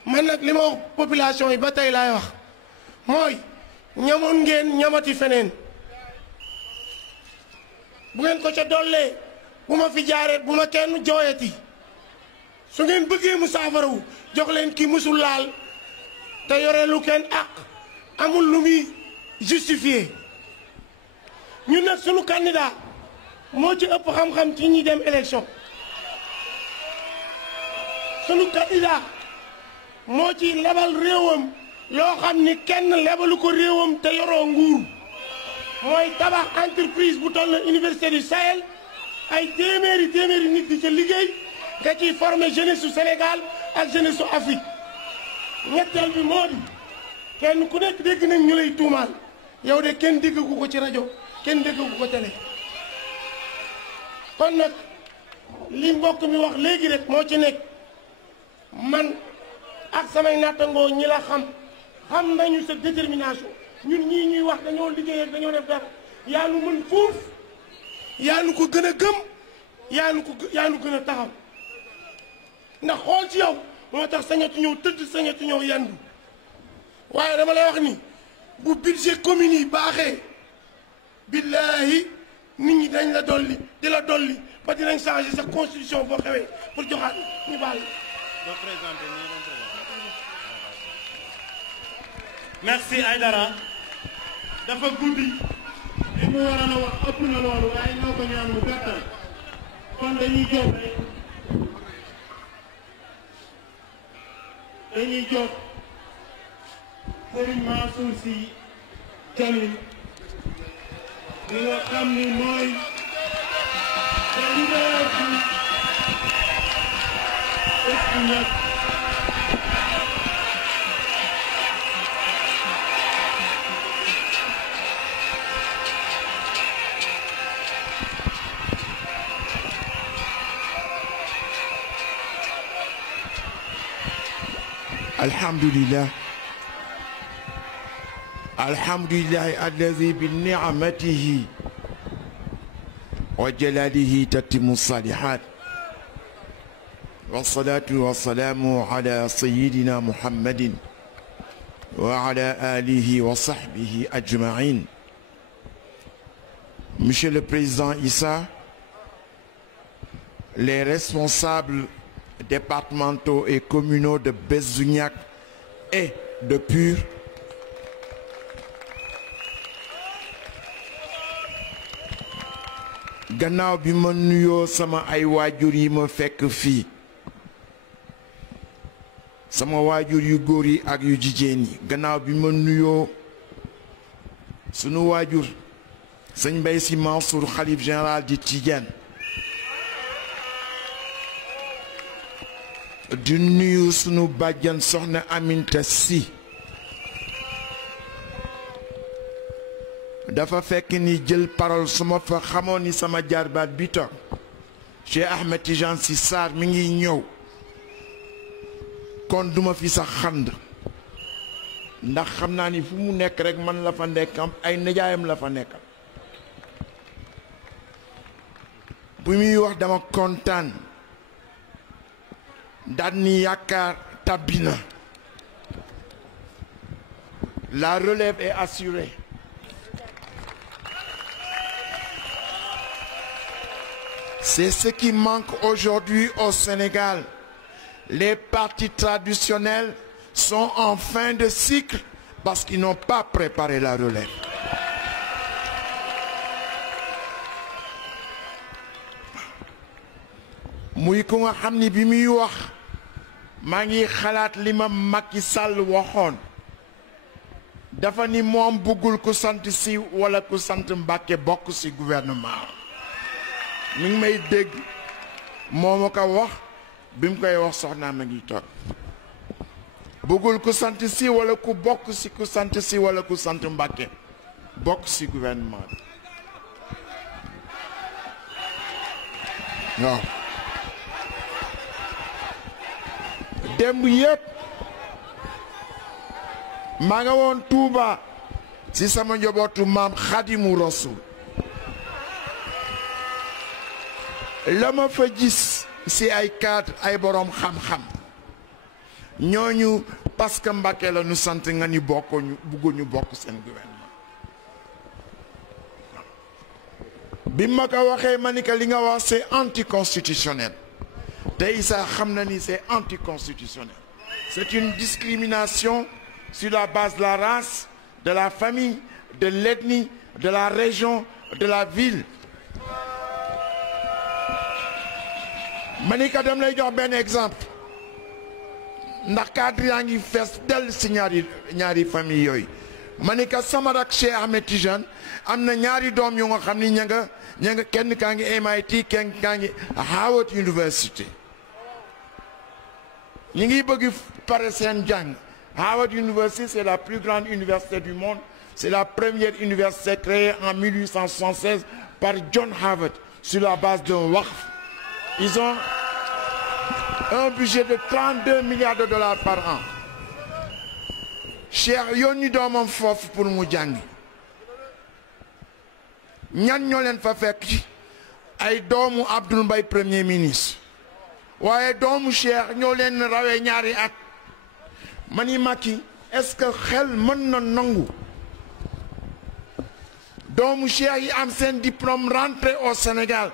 man nag li ma wax population yi ba tey laay wax mooy ñamoon ngeen ñamati feneen bu ngeen ko ca dollee bu ma fi jaaree bu ma kenn jooyati su ngeen bëggee mu saafarawu jox leen ki musul laal te yore lu kenn ak amul lu muy justifié ñun nag sunu candidat moo ci ëpp xam-xam ci ñi dem élection sunu candidat moo ci lebal réewam loo xam ni kenn lebalu ko réewam te yoroo nguur mooy tabax entreprise bu toll na université du Sahel ay téeméeri nit di ca liggéey nga ciy former jeunesse su Sénégal ak jeunesse su Afrique ñetteel bi moo di kenn ku nekk dégg nañ ñu lay tuumaal yow de kenn déggagu ko ci rajo kenn déggagu ko télé kon nag li mbokk mi wax léegi rek moo ci nekk man ak samay nattangoo ñi la xam nañu sa détermination ñun ñii ñuy wax dañoo liggéey ak dañoo def dara yaa nu mën fuuf yaa nu ko gën a gëm yaa nu gën a taxaw ndax xool ci yow moo tax sañatu ñëw tëdd sañatu ñëw yandu waaye dama lay wax ni bu budget commune yi baaxee billaahi nit ñi dañ la dolli di la dolli ba dinañ changer sa constitution boo xewee pour joxaat ñu baal merci Aïdara dafa guddi li mu waroon a wax ëpp na loolu waaye ñoo ko ñaan mu gàttal kon dañuy jóg Serigne Mansour Sy Djamil li nga xam ni mooy le leader du Espouniat الحمد لله الذي بنعمته وجلاله تتم الصالحات والصلاة والسلام على سيدنا محمد وعلى آله وصحبه أجمعين. Monsieur le Président Issa, les responsables départementaux et communaux de Bezouniac et de Pur, gannaaw bi ma nuyoo sama ay waajur yi ma fekk fii, sama waajur yu góor yi ak yu jigéen yi, gannaaw bi ma nuyoo sunu waajur sëñ Mbaye Sy Mansour xalif général di Tidiane, di nuyu sunu bàjjan soxna Aminta Sy, dafa fekk ni jël parole su ma fa xamoon ni sama jarbaat bi toog Cheikh Ahmed Tidiane Sy Sarr mi ngi ñëw kon duma fi sax xand, ndax xam naa ni fu mu nekk rek man la fa nekkam ay nijaayam la fa nekkam. bu muy wax dama kontaan daal ni yaakaar tabbi na, la relève est assurée. C'est ce qui manque aujourd'hui au Sénégal. Les partis traditionnels sont en fin de cycle parce qu'ils n'ont pas préparé la relève. muy ko nga xam ni bi muy wax maa ngi xalaat li ma Macky Sall waxoon, dafa ni moom bëggul ku sant Sy wala ku sant Mbàkke bokk ci gouvernement. mi ngi may dégg moo ma ko wax bi mu koy wax soxnaa ma ngi toog. bëggul ku sant Sy wala ku bokk ci ku sant Sy wala ku sant Mbàkke bokk ci gouvernement bi waaw. démb yépp maa nga woon Touba ci sama njabootu maam Xadimu Rasul. la ma fa gis ci ay cadre ay boroom xam-xam ñooñu parce que Mbàkke la ñu sant nga ni bokkuñu bëgguñu bokk seen gouvernement. bi ma ko waxee ma ni que li nga wax c'est anticonstitutionnel. te Issa xam na ni c'est anticonstitutionnel. C'est une discrimination sur la base de la race, de la famille, de l'ethnie, de la région, de la ville. ma ni ka dem lay jox benn exemple ndax cadre yaa ngi fees del si ñaari famille yooyu. ma ni ka sama rak Cheikh Ahmed Tidiane am na ñaari doom yu nga xam ni ña nga kenn kaa ngi MIT kenn kaa ngi Howard University. ñi ngi bëgg pare seen jàng. Howard University c'est la plus grande université du monde. C'est la première université créée en 1876 par John Harvard sur la base d'un waqf. Ils ont un budget de 32 milliards de dollars par an. Cheikh yónni doomam foofu pour mu jàngi. ñan ñoo leen fa fekk ay doomu Abdoul Mbaye premier ministre. waaye doomu Cheikh ñoo leen rawee ñaari at. ma ni Macky est-ce que xel mën na nangu doomu Cheikh yi am seen diplôme rentré au Sénégal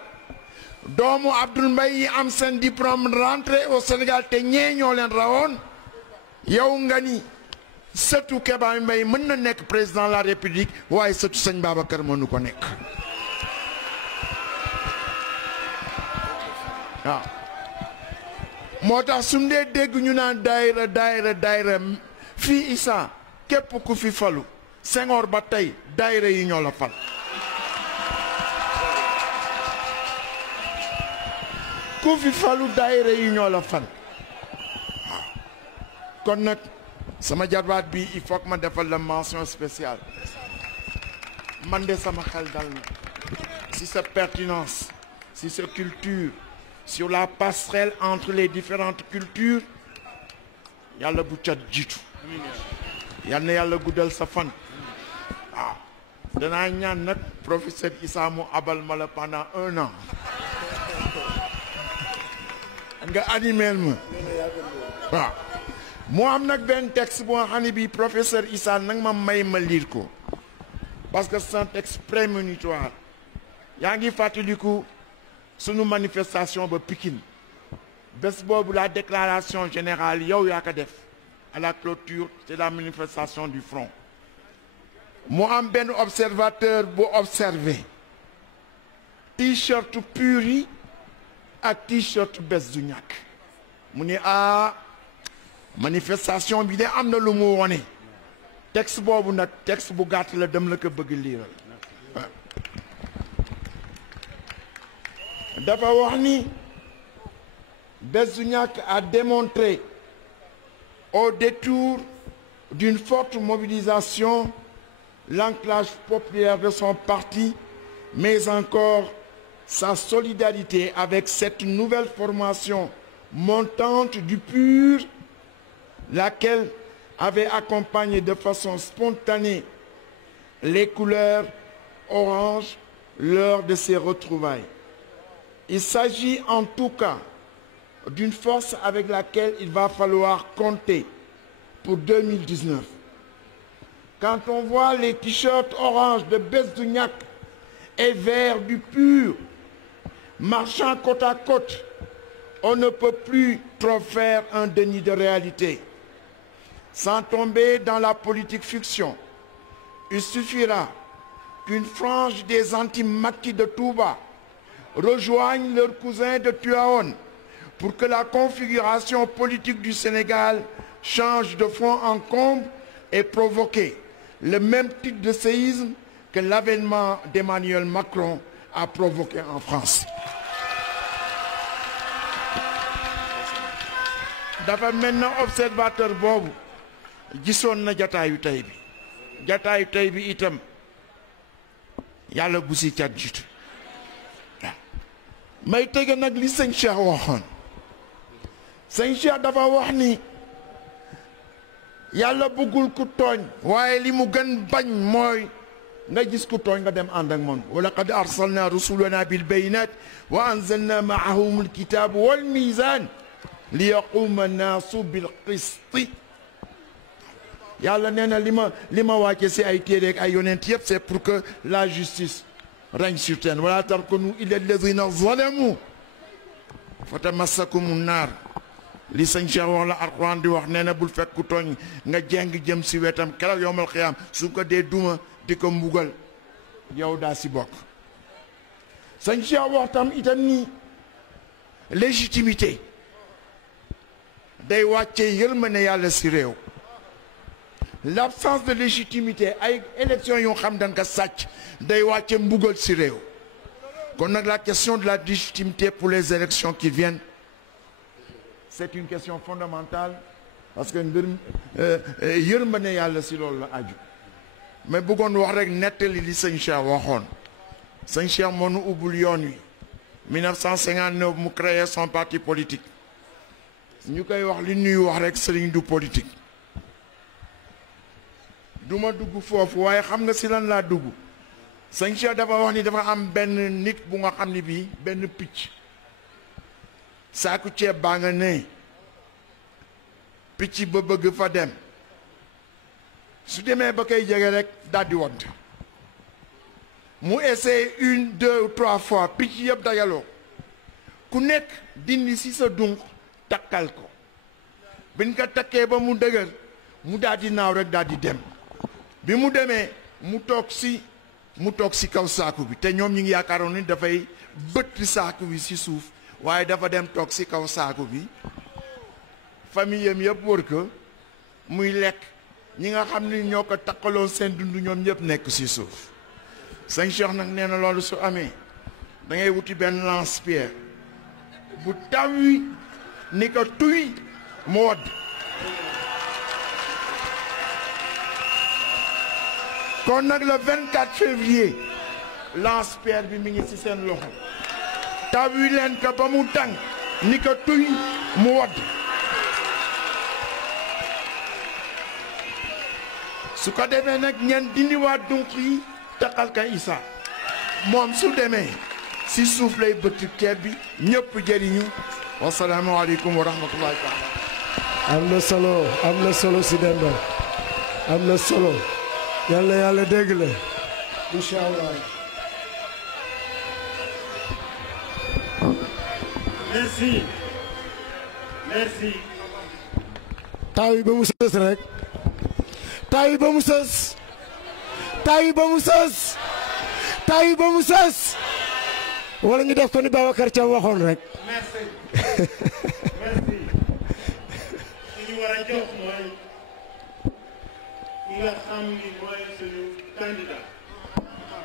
doomu Abdoul Mbaye yi am seen diplôme rentré au Sénégal te ñee ñoo leen rawoon. yow nga ni sëtu Kéba Mbaye mën na nekk président de la République waaye sëtu sëñ Babacar mënu ko nekk. waaw moo tax su dee dégg ñu naan daayira fii Issa képp ku fi falu Senghor ba tey daayira yi ñoo la fal. ku fi falu daayira yi ñoo la fal. kon nag sama jarbaat bi il faut que ma defal la mention spéciale. man de sama xel dal na si sa pertinence si sa culture sur la passerelle entre les différentes cultures. yàlla bu cat jiitu. yal na yàlla guddal sa fan. waaw danaa ñaan nag professeur Issa mu abal ma la pendant 1 an. nga animeel ma waaw mu am nag benn texte boo xam ne bii professeur Issa nag ma may ma lire ko parce que c'est un texte prémonitoire yaa ngi fàttaliku sunu manifestation ba Pikine bés boobu la déclaration générale yow yaa ko def à la clôture c'est la manifestation du front mu am benn observateur bu observé t-shirt pur yi ak t-shirt bés du ñàkk mu ne manifestation bi de am na lu mu wone texte boobu nag texte bu gàtt la dem la ko bëgg liiral dafa wax ni bés du ñàkk a démontré au détour d'une forte mobilisation l'ancrage populaire de son parti, mais encore sa solidarité avec cette nouvelle formation montante du PUR, laquelle avait accompagné de façon spontanée les couleurs orange lors de ses retrouvailles. Il s'agit en tout cas d'une force avec laquelle il va falloir compter pour 2019. Quand on voit les t-shirts orange de Bess du Ñakk et vert du PUR marchant côte à côte, on ne peut plus trop faire un déni de réalité. Sans tomber dans la politique fiction, il suffira qu'une frange des anti-Macky de Touba rejoigne leurs cousins de Tivaouane pour que la configuration politique du Sénégal change de fond en comble et provoquer le même type de séisme que l'avènement d'Emmanuel Macron a provoqué en France. dafa mel na observateur boobu gisoon na jataayu tey bi itam yàlla bu si cat jiitu may tege nag li sëñ Cheikh waxoon sëñ Cheikh dafa wax ni yàlla bëggul ku tooñ waaye li mu gën bañ mooy nga gis ku tooñ nga dem ànd ak moom wa laqad arsalna rusulana bil bayinat wa anzalna maahum alkitab wal mizan li yaquma naasu bil qisti yàlla nee na li ma wàcce si ay téere ak ay yonent yëpp c'est pour que la justice règne sur terre wala tarkanu ila alladhina zalamu fatamassakumu naar li sëñ Cheikh wax la Alxuraan di wax nee na bul fekk ku tooñ nga jeng jëm si wetam keroog yowmal xiyaam su ko dee duma di ko mbugal yow daa si bokk sëñ Cheikh wax tam itam ni légitimité day wàcce yërmande yàlla si réew l'absence de légitimité ay élection yoo xam dañ ko sàcc day wàcce mbugal si réew kon nag la question de la légitimité pour les élections qui viennent c'est une question fondamentale parce que yërmande yàlla si loolu la aju mais bëggoon wax rek nettali li sëñ Cheikh waxoon sëñ Cheikh moo nu ubbul yoon wi 1959 mu créé son parti politique ñu koy wax li ñuy wax rek sëriñ du politique duma dugg foofu waaye xam nga si lan laa dugg sëñ Cheikh dafa wax ni dafa am benn nit bu nga xam ni bii benn picc saaku ceeb baa nga ne picc ba bëgg fa dem su demee ba koy jege rek daldi wadd mu essaie 1 2 ou 3 fois picc yëpp dajaloo ku nekk dindi si sa dunq takkal ko biñ ko takkee ba mu dëgër mu daldi naaw rek daldi dem bi mu demee mu toog si kaw saaku bi te ñoom ñi ngi yaakaaroon ni dafay bëtt saaku bi si suuf waaye dafa dem toog si kaw saaku bi famille yam yëpp wër ko muy lekk ñi nga xam ni ñoo ko takkaloon seen dund ñoom ñëpp nekk si suuf sëñ Cheikh nag nee na loolu su amee da ngay wuti benn lance-pierre bu taw wi ni ko tuy mu wadd kon nag le 24 février lance-pierre bi mi ngi ci seen loxo taw wi leen ko ba mu dang ni ko tuy mu wadd su ko demee nag ñeen dindiwaat dunq yi takkal ka Issa moom su demee si suuf lay bëtt ceeb bi ñëpp jëriñu wasalaamu aleykum wa rahmatullahi taala. am na solo si Demba am na solo yàlla yàlla dégg la incha allah. merci. taw yi ba mu sës rek taw yi ba mu sës wala ñu def ko ni Babacar Thiam waxoon rek. merci. ki ñu war a jox mooy ki nga xam ni mooy suñu candidat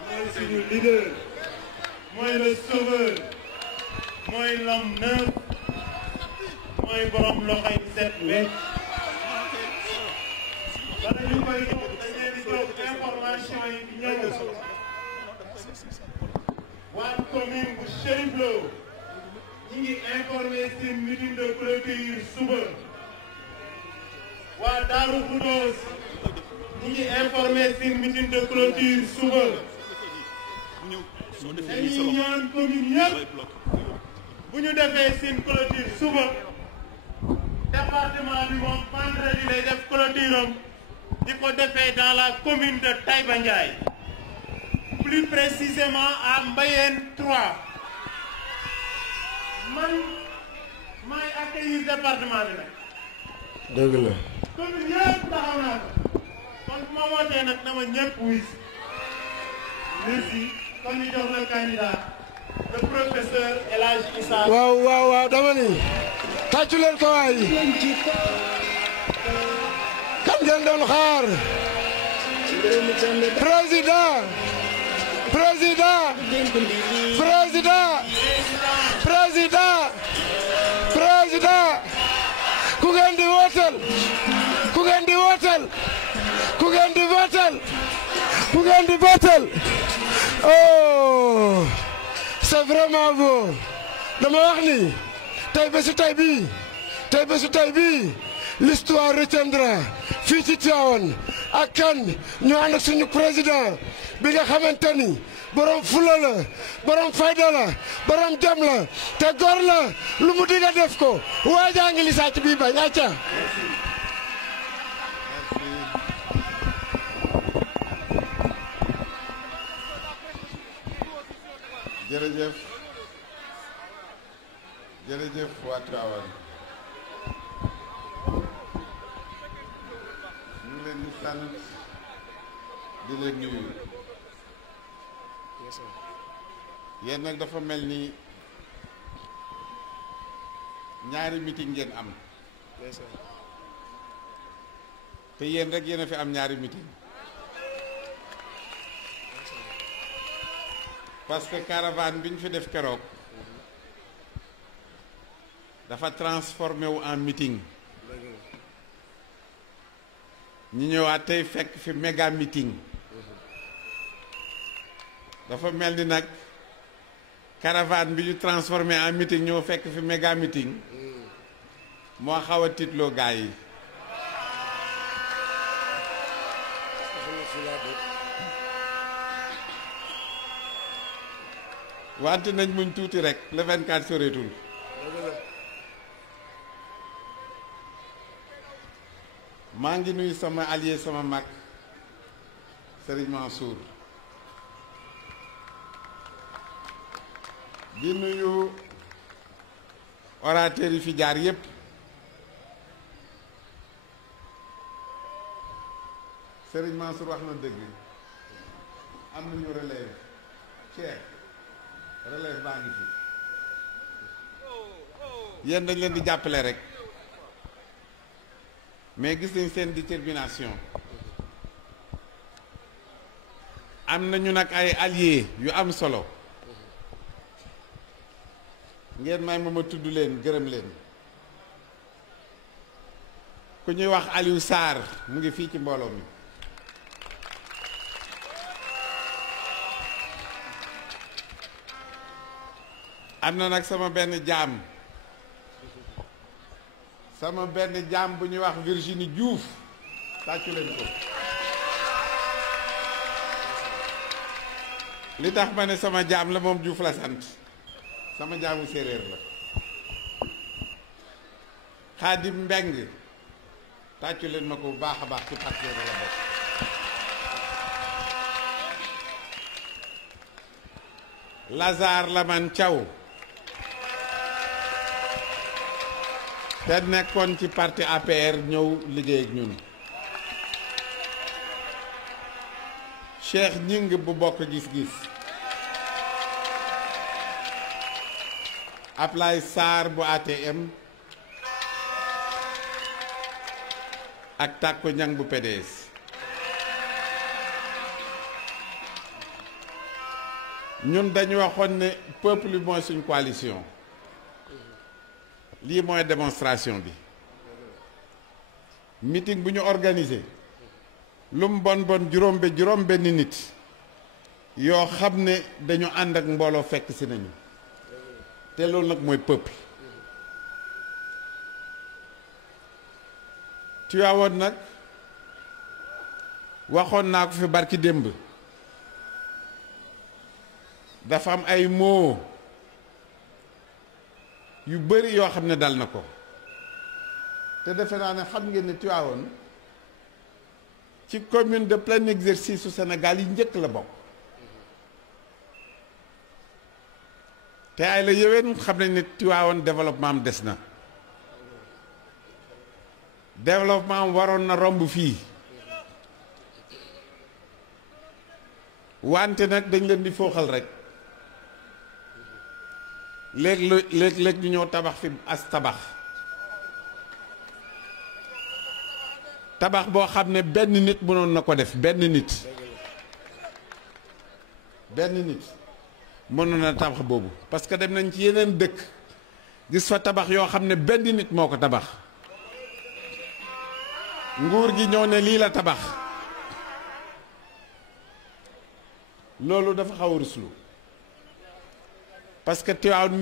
mooy suñu leader mooy le sauveur mooy l'homme neuf mooy borom loxo yi set wecc. bala ñu koy jox dañ leen di jox information yi di ñëw. waa commune bu Cherif Lo ñi ngi informé ci meeting de clôture suba. waa Darou Khoudoss ñi ngi informé ci meeting de clôture suba. dañuy ñaan commune yëpp bu ñu defee seen clôture suba département bi moom vendredi lay def clôture am di ko defee dans la commune de Taïba Ndiaye. plus précisément à Mbayeen 3 man maay accueillir département bi nag. dëgg la. commune yëpp taxaw naa ko kon bu ma wootee nag dama ñëpp wuy si. merci kon ñu jox le candidat le professeur El Hadji Issa. waaw dama ni tàccu leen ko waay. kan ngeen doon xaar. président ku ngeen di votel oh c'est vraiment beau dama wax ni tey bésu tey bii l'histoire retiendra fii ci Tivaouane ak kan ñu ànd ak suñu président bi nga xamante ni borom fula la borom fayda la borom jom la te góor la lu mu diga def ko waajaa ngi li sàcc bii bañ acca jërëjëf waa Tivaouane ñu ngi leen di sant di leen nuyu yéen nag dafa mel ni ñaari meeting ngeen am te yéen rek yéen a fi am ñaari meeting parce que caravane bi ñu fi def keroog dafa transformé wu en meeting ñu ñëwaat tey fekk fi méga meeting dafa mel ni nag caravane bi ñu transformé en meeting ñëw fekk fi méga meeting moo xaw a tiitloo gaa yi wante nañ muñ tuuti rek le 24 soreetul maa ngi nuyu sama allié sama mag Serigne Mansour di nuyu orateurs yi fi jaar yépp Serigne Mansour wax na dëgg am nañu relève Cheikh relève baa ngi fi yéen dañ leen di jàppale rek mais gis nañ seen détermination am nañu nag ay alliés yu am solo ngeen may ma tudd leen gërëm leen ku ñuy wax Aliou Sarr mu ngi fii ci mbooloo mi am na nag sama benn jaam bu ñuy wax Virginie Diouf tàccu leen ko li tax ma ne sama jaam la moom Diouf la sant sama jaamu séeréer la Xaadim Mbeng tàccu leen ma ko bu baax a baax ci parti la bokk. Lazare Laman Thiaw te nekkoon ci parti APR ñëw liggéey ak ñun. Cheikh Ñing bu bokk gis-gis. Ablaye Sarr bu ATM ak Tàkko Ñang bu PDS. ñun dañu waxoon ne peuple bi mooy suñ coalition lii mooy démonstration bi meeting bu ñu organisé lu mu bon bon juróom benn nit yoo xam ne dañu ànd ak mbooloo fekk si nañu te loolu nag mooy peuple. Tivaouane nag waxoon naa ko fi barki démb dafa am ay mots yu bari yoo xam ne dal na ko te defe naa ne xam ngeen ne Tivaouane ci commune de plein exercice su Sénégal yi njëkk la bokk te ay la yéwén xam nañ ne Tivaouane développement am des na développement am waroon na romb fii wante nag dañ leen di fooxal rek léeg ñu ñëw tabax fi as tabax boo xam ne benn nit mënoon na ko def benn nit mënoon na tabax boobu parce que dem nañ ci yeneen dëkk gis fa tabax yoo xam ne benn nit moo ko tabax nguur gi ñëw ne lii la tabax loolu dafa xaw a ruslu parce que Tivaouane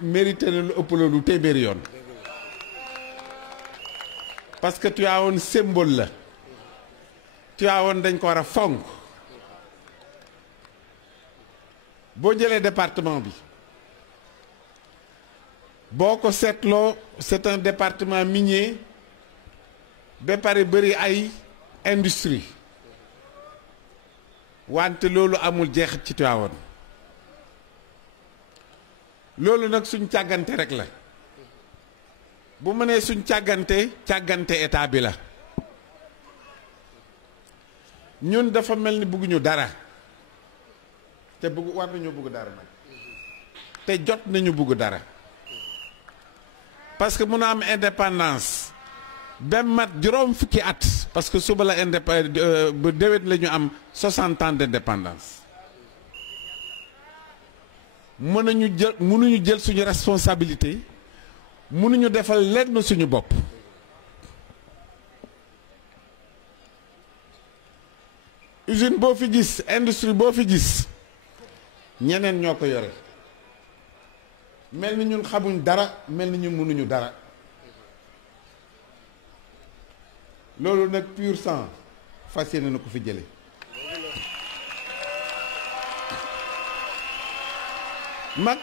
mérité na lu ëpp loolu téeméeri yoon parce que Tivaouane symbole la Tivaouane dañ ko war a fonk boo jëlee département bi boo ko seetloo c'est un département minier ba pare bëri ay industrie wante loolu amul jeexit ci Tivaouane loolu nag suñ càggante rek la bu ma nee suñ càggante état bi la ñun dafa mel ni bëgguñu dara te war nañu bëgg dara nag te jot nañu bëgg dara parce que mun a am indépendance ba mat juróom fukki at parce que suba la bu déwét la ñu am 60 ans d'indépendance mënuñu jël suñu responsabilité mënuñu defal lenn suñu bopp usine boo fi gis industrie boo fi gis ñeneen ñoo ko yore mel ni ñun xamuñ dara mel ni ñun mënuñu dara loolu nag pur sang fas yéene na ko fi jële mag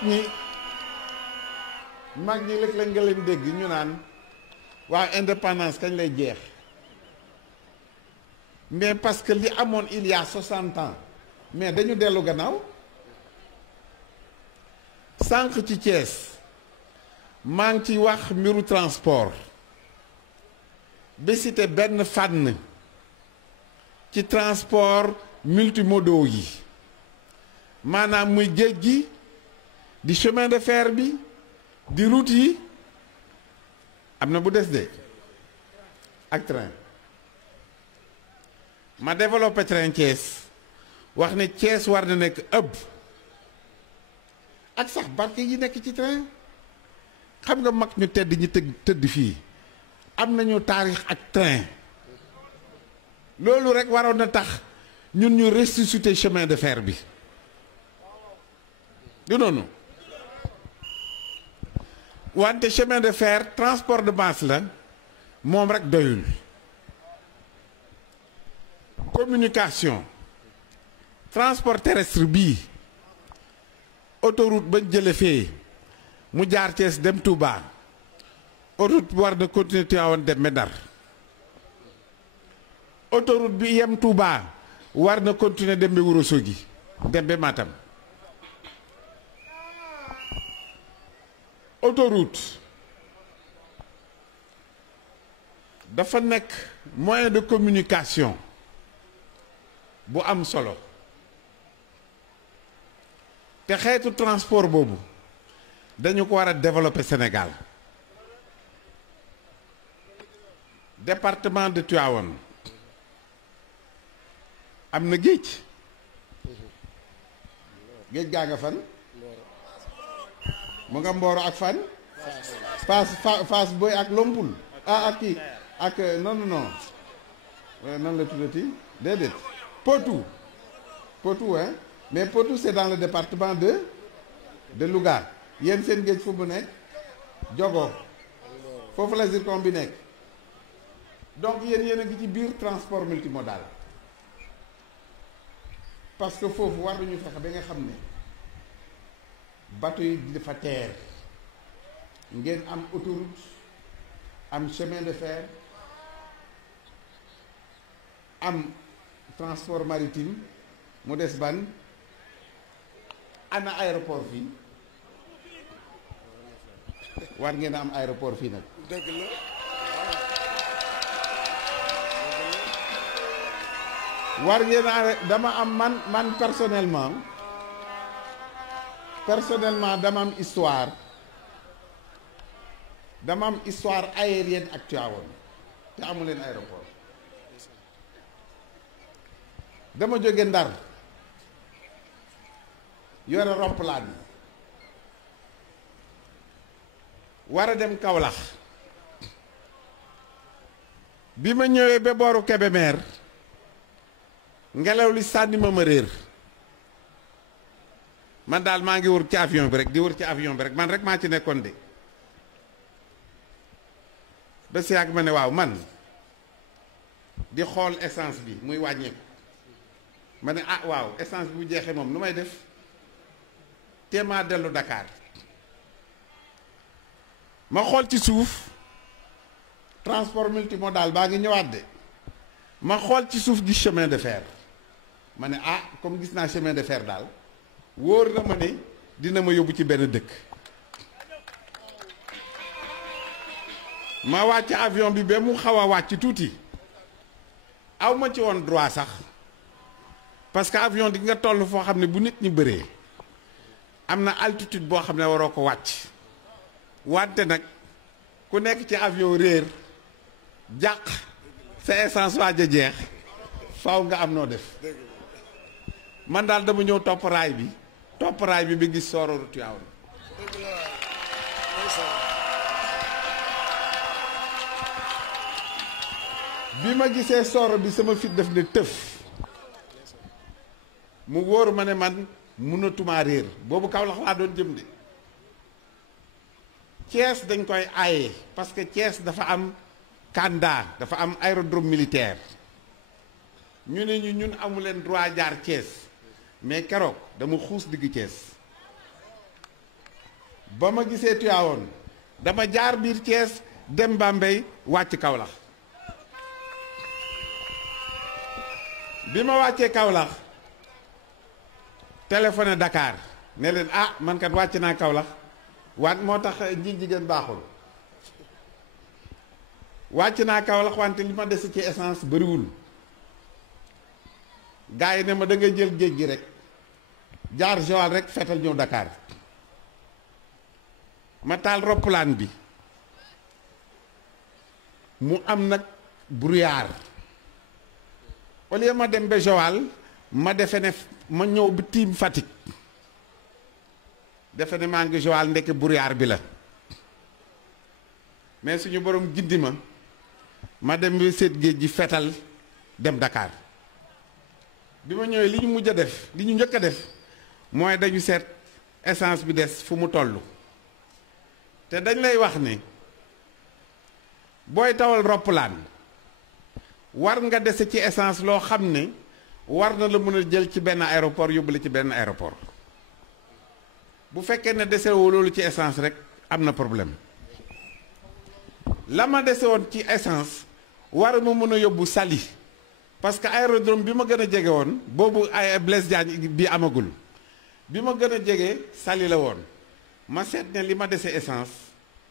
ñi léeg-léeg nga leen dégg ñu naan waa indépendance kañ lay jeex mais parce que li amoon il y a 60 ans mais dañu dellu gannaaw sànq ci Thiès maa ngi ci wax mbiru transport ba cité benn fànn ci transport multimodaux yi maanaam muy géej gi di chemin de fer bi di route yi am na bu des de ak train ma développé train Thiès wax ne Thiès war na nekk ëpp ak sax barke yi nekk ci train xam nga mag ñu tedd ñi tëdd fii am nañu taarix ak train loolu rek waroon na tax ñun ñu ressusciter chemin de fer bi du noonu wante chemin de fer transport de masse la moom rek doyul communication transport terrestre bii autoroute bañ jële fee mu jaar Thiès dem Touba autoroute bi war na continuer Tivaouane dem ba Ndar autoroute bi yem Touba war na continuer dem ba Ourossogui dem ba Matam autoroute dafa nekk moyen de communication bu am solo te xeetu transport boobu dañu ko war a développer Sénégal département de Tivaouane am na géej géej gaa nga fan mu nga Mboro ak fan Fass Boy ak Lompul ak kii ak non nan la tuddati déedéet Potou hein mais Potou c'est dans le département de Louga yéen seen géej fu mu nekk Diogo foofu la zircon bi nekk donc yéen a ngi ci biir transport multimodal parce que foofu war nañu fexe ba nga xam ne bateau yi dafa teer ngeen am autoroute am chemin de fer am transport maritime mu des ban ana aéroport fii war ngeen a am aéroport fii nag dëgg la war ngeen a dama am man personnellement dama am histoire aérienne ak Tivaouane te amu leen aéroport dama jóge Ndar yore roppalaan yi war a dem Kaolack bi ma ñëwee ba booru Kébémer ngelaw li sànni ma réer man daal maa ngi wër ci avion bi rek di wër ci avion bi rek man rek maa ci nekkoon de ba si yàgg ma ne waaw man di xool essence bi muy wàññeeku ma ne ah waaw essence bi bu jeexee moom nu may def téemaa dellu Dakar ma xool ci suuf transport multimodal baa ngi ñëwaat de ma xool ci suuf di chemin de fer ma ne ah comme gis naa chemin de fer daal wóor na ma ne dina ma yóbbu ci benn dëkk ma wàcc avion bi ba mu xaw a wàcc tuuti aw ma ci woon droit sax parce que avion di nga toll foo xam ne bu nit ñi bëree am na altitude boo xam ne waroo ko wàcc wante nag ku nekk ci avion réer jàq sa essence waaj a jeex faw nga am noo def man daal dama ñëw topp raay bi ba gis soororu Tivaouane bi ma gisee sooro bi sama fit def ne tëf mu wóor ma ne man mënatumaa réer boobu Kaolack laa doon jëm de Thiès dañ koy aaye parce que Thiès dafa am Kanda dafa am aérodrome militaire ñu ne ñun amu leen droit jaar Thiès mais keroog dama xuus digg Thiès ba ma gisee Tivaouane dama jaar biir Thiès dem Bambey wàcc Kaolack bi ma wàccee Kaolack téléphoné Dakar ne leen ah man kat wàcc naa Kaolack want moo tax njiit jigéen baaxul wàcc naa Kaolack wante li ma dese ci essence bëriwul gars yi ne ma da ngay jël géej gi rek jaar Joal rek fetal ñëw Dakar ma taal roppalaan bi mu am nag brouillard au lieu ma dem ba Joal ma defe ne ma ñëw bi tiim Fatick defe ne maa ngi Joal ndekk brouillard bi la mais suñu borom gindi ma dem bi seet géej gi fetal dem Dakar bi ma ñëwee li ñu mujj a def li ñu njëkk a def mooy dañu seet essence bi des fu mu toll te dañ lay wax ne booy tawal roppalaan war nga dese ci essence loo xam ne war na la mën a jël ci benn aéroport yóbbu la ci benn aéroport bu fekkee ne dese woo loolu ci essence rek am na problème la ma dese woon ci essence war ma mën a yóbbu Saly parce que aérodrome bi ma gën a jege woon boobu ay Blaise Diagne bi amagul bi ma gën a jege Saly la woon ma seet ne li ma dese essence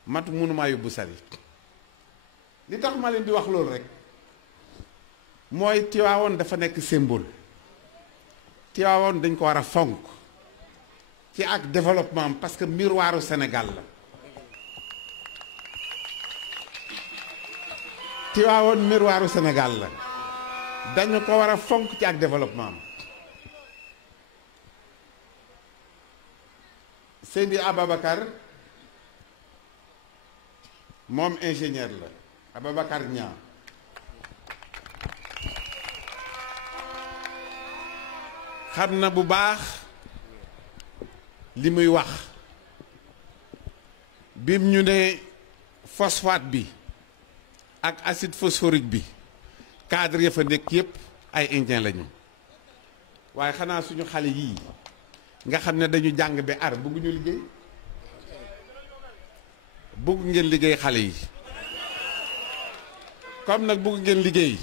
mat mënumaa yóbbu Saly li tax ma leen di wax loolu rek mooy Tivaouane dafa nekk symbole Tivaouane dañ ko war a fonk ci ak développement parce que miroiru Sénégal la Tivaouane miroiru Sénégal la dañu ko war a fonk ci ak développement Seydi Ababacar moom ingénieur la Ababacar Niang xam na bu baax li muy wax bim ñu ne phosphate bi ak acide phosphorique bi cadre ya fa nekk yépp ay indien lañu waaye xanaa suñu xale yii nga xam ne dañu jàng ba ar bëgguñu liggéey bëgg ngeen liggéey xale yi comme nag bëgg ngeen liggéey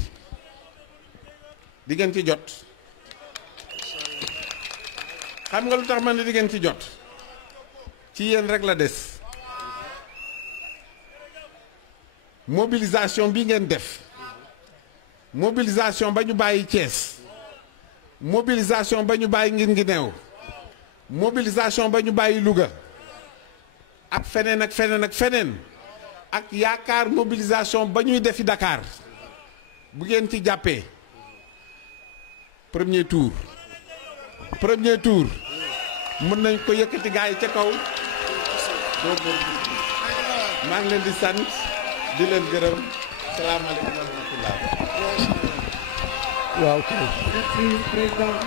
di ngeen ci jot xam nga lu tax man ne di ngeen ci jot ci yéen rek la des mobilisation bi ngeen def mobilisation ba ñu bàyyi Thiès mobilisation ba ñu bàyyi Guinguinéo mobilisation ba ñu bàyyi Louga ak feneen ak feneen ak feneen ak yaakaar mobilisation ba ñuy defi Dakar bu ngeen ci jàppee premier tour mën nañ ko yëkkati gaa yi ca kaw maa ngi leen di sant di leen gërëm salaamaaleykum wa rahmatullah waaw kay. Merci président.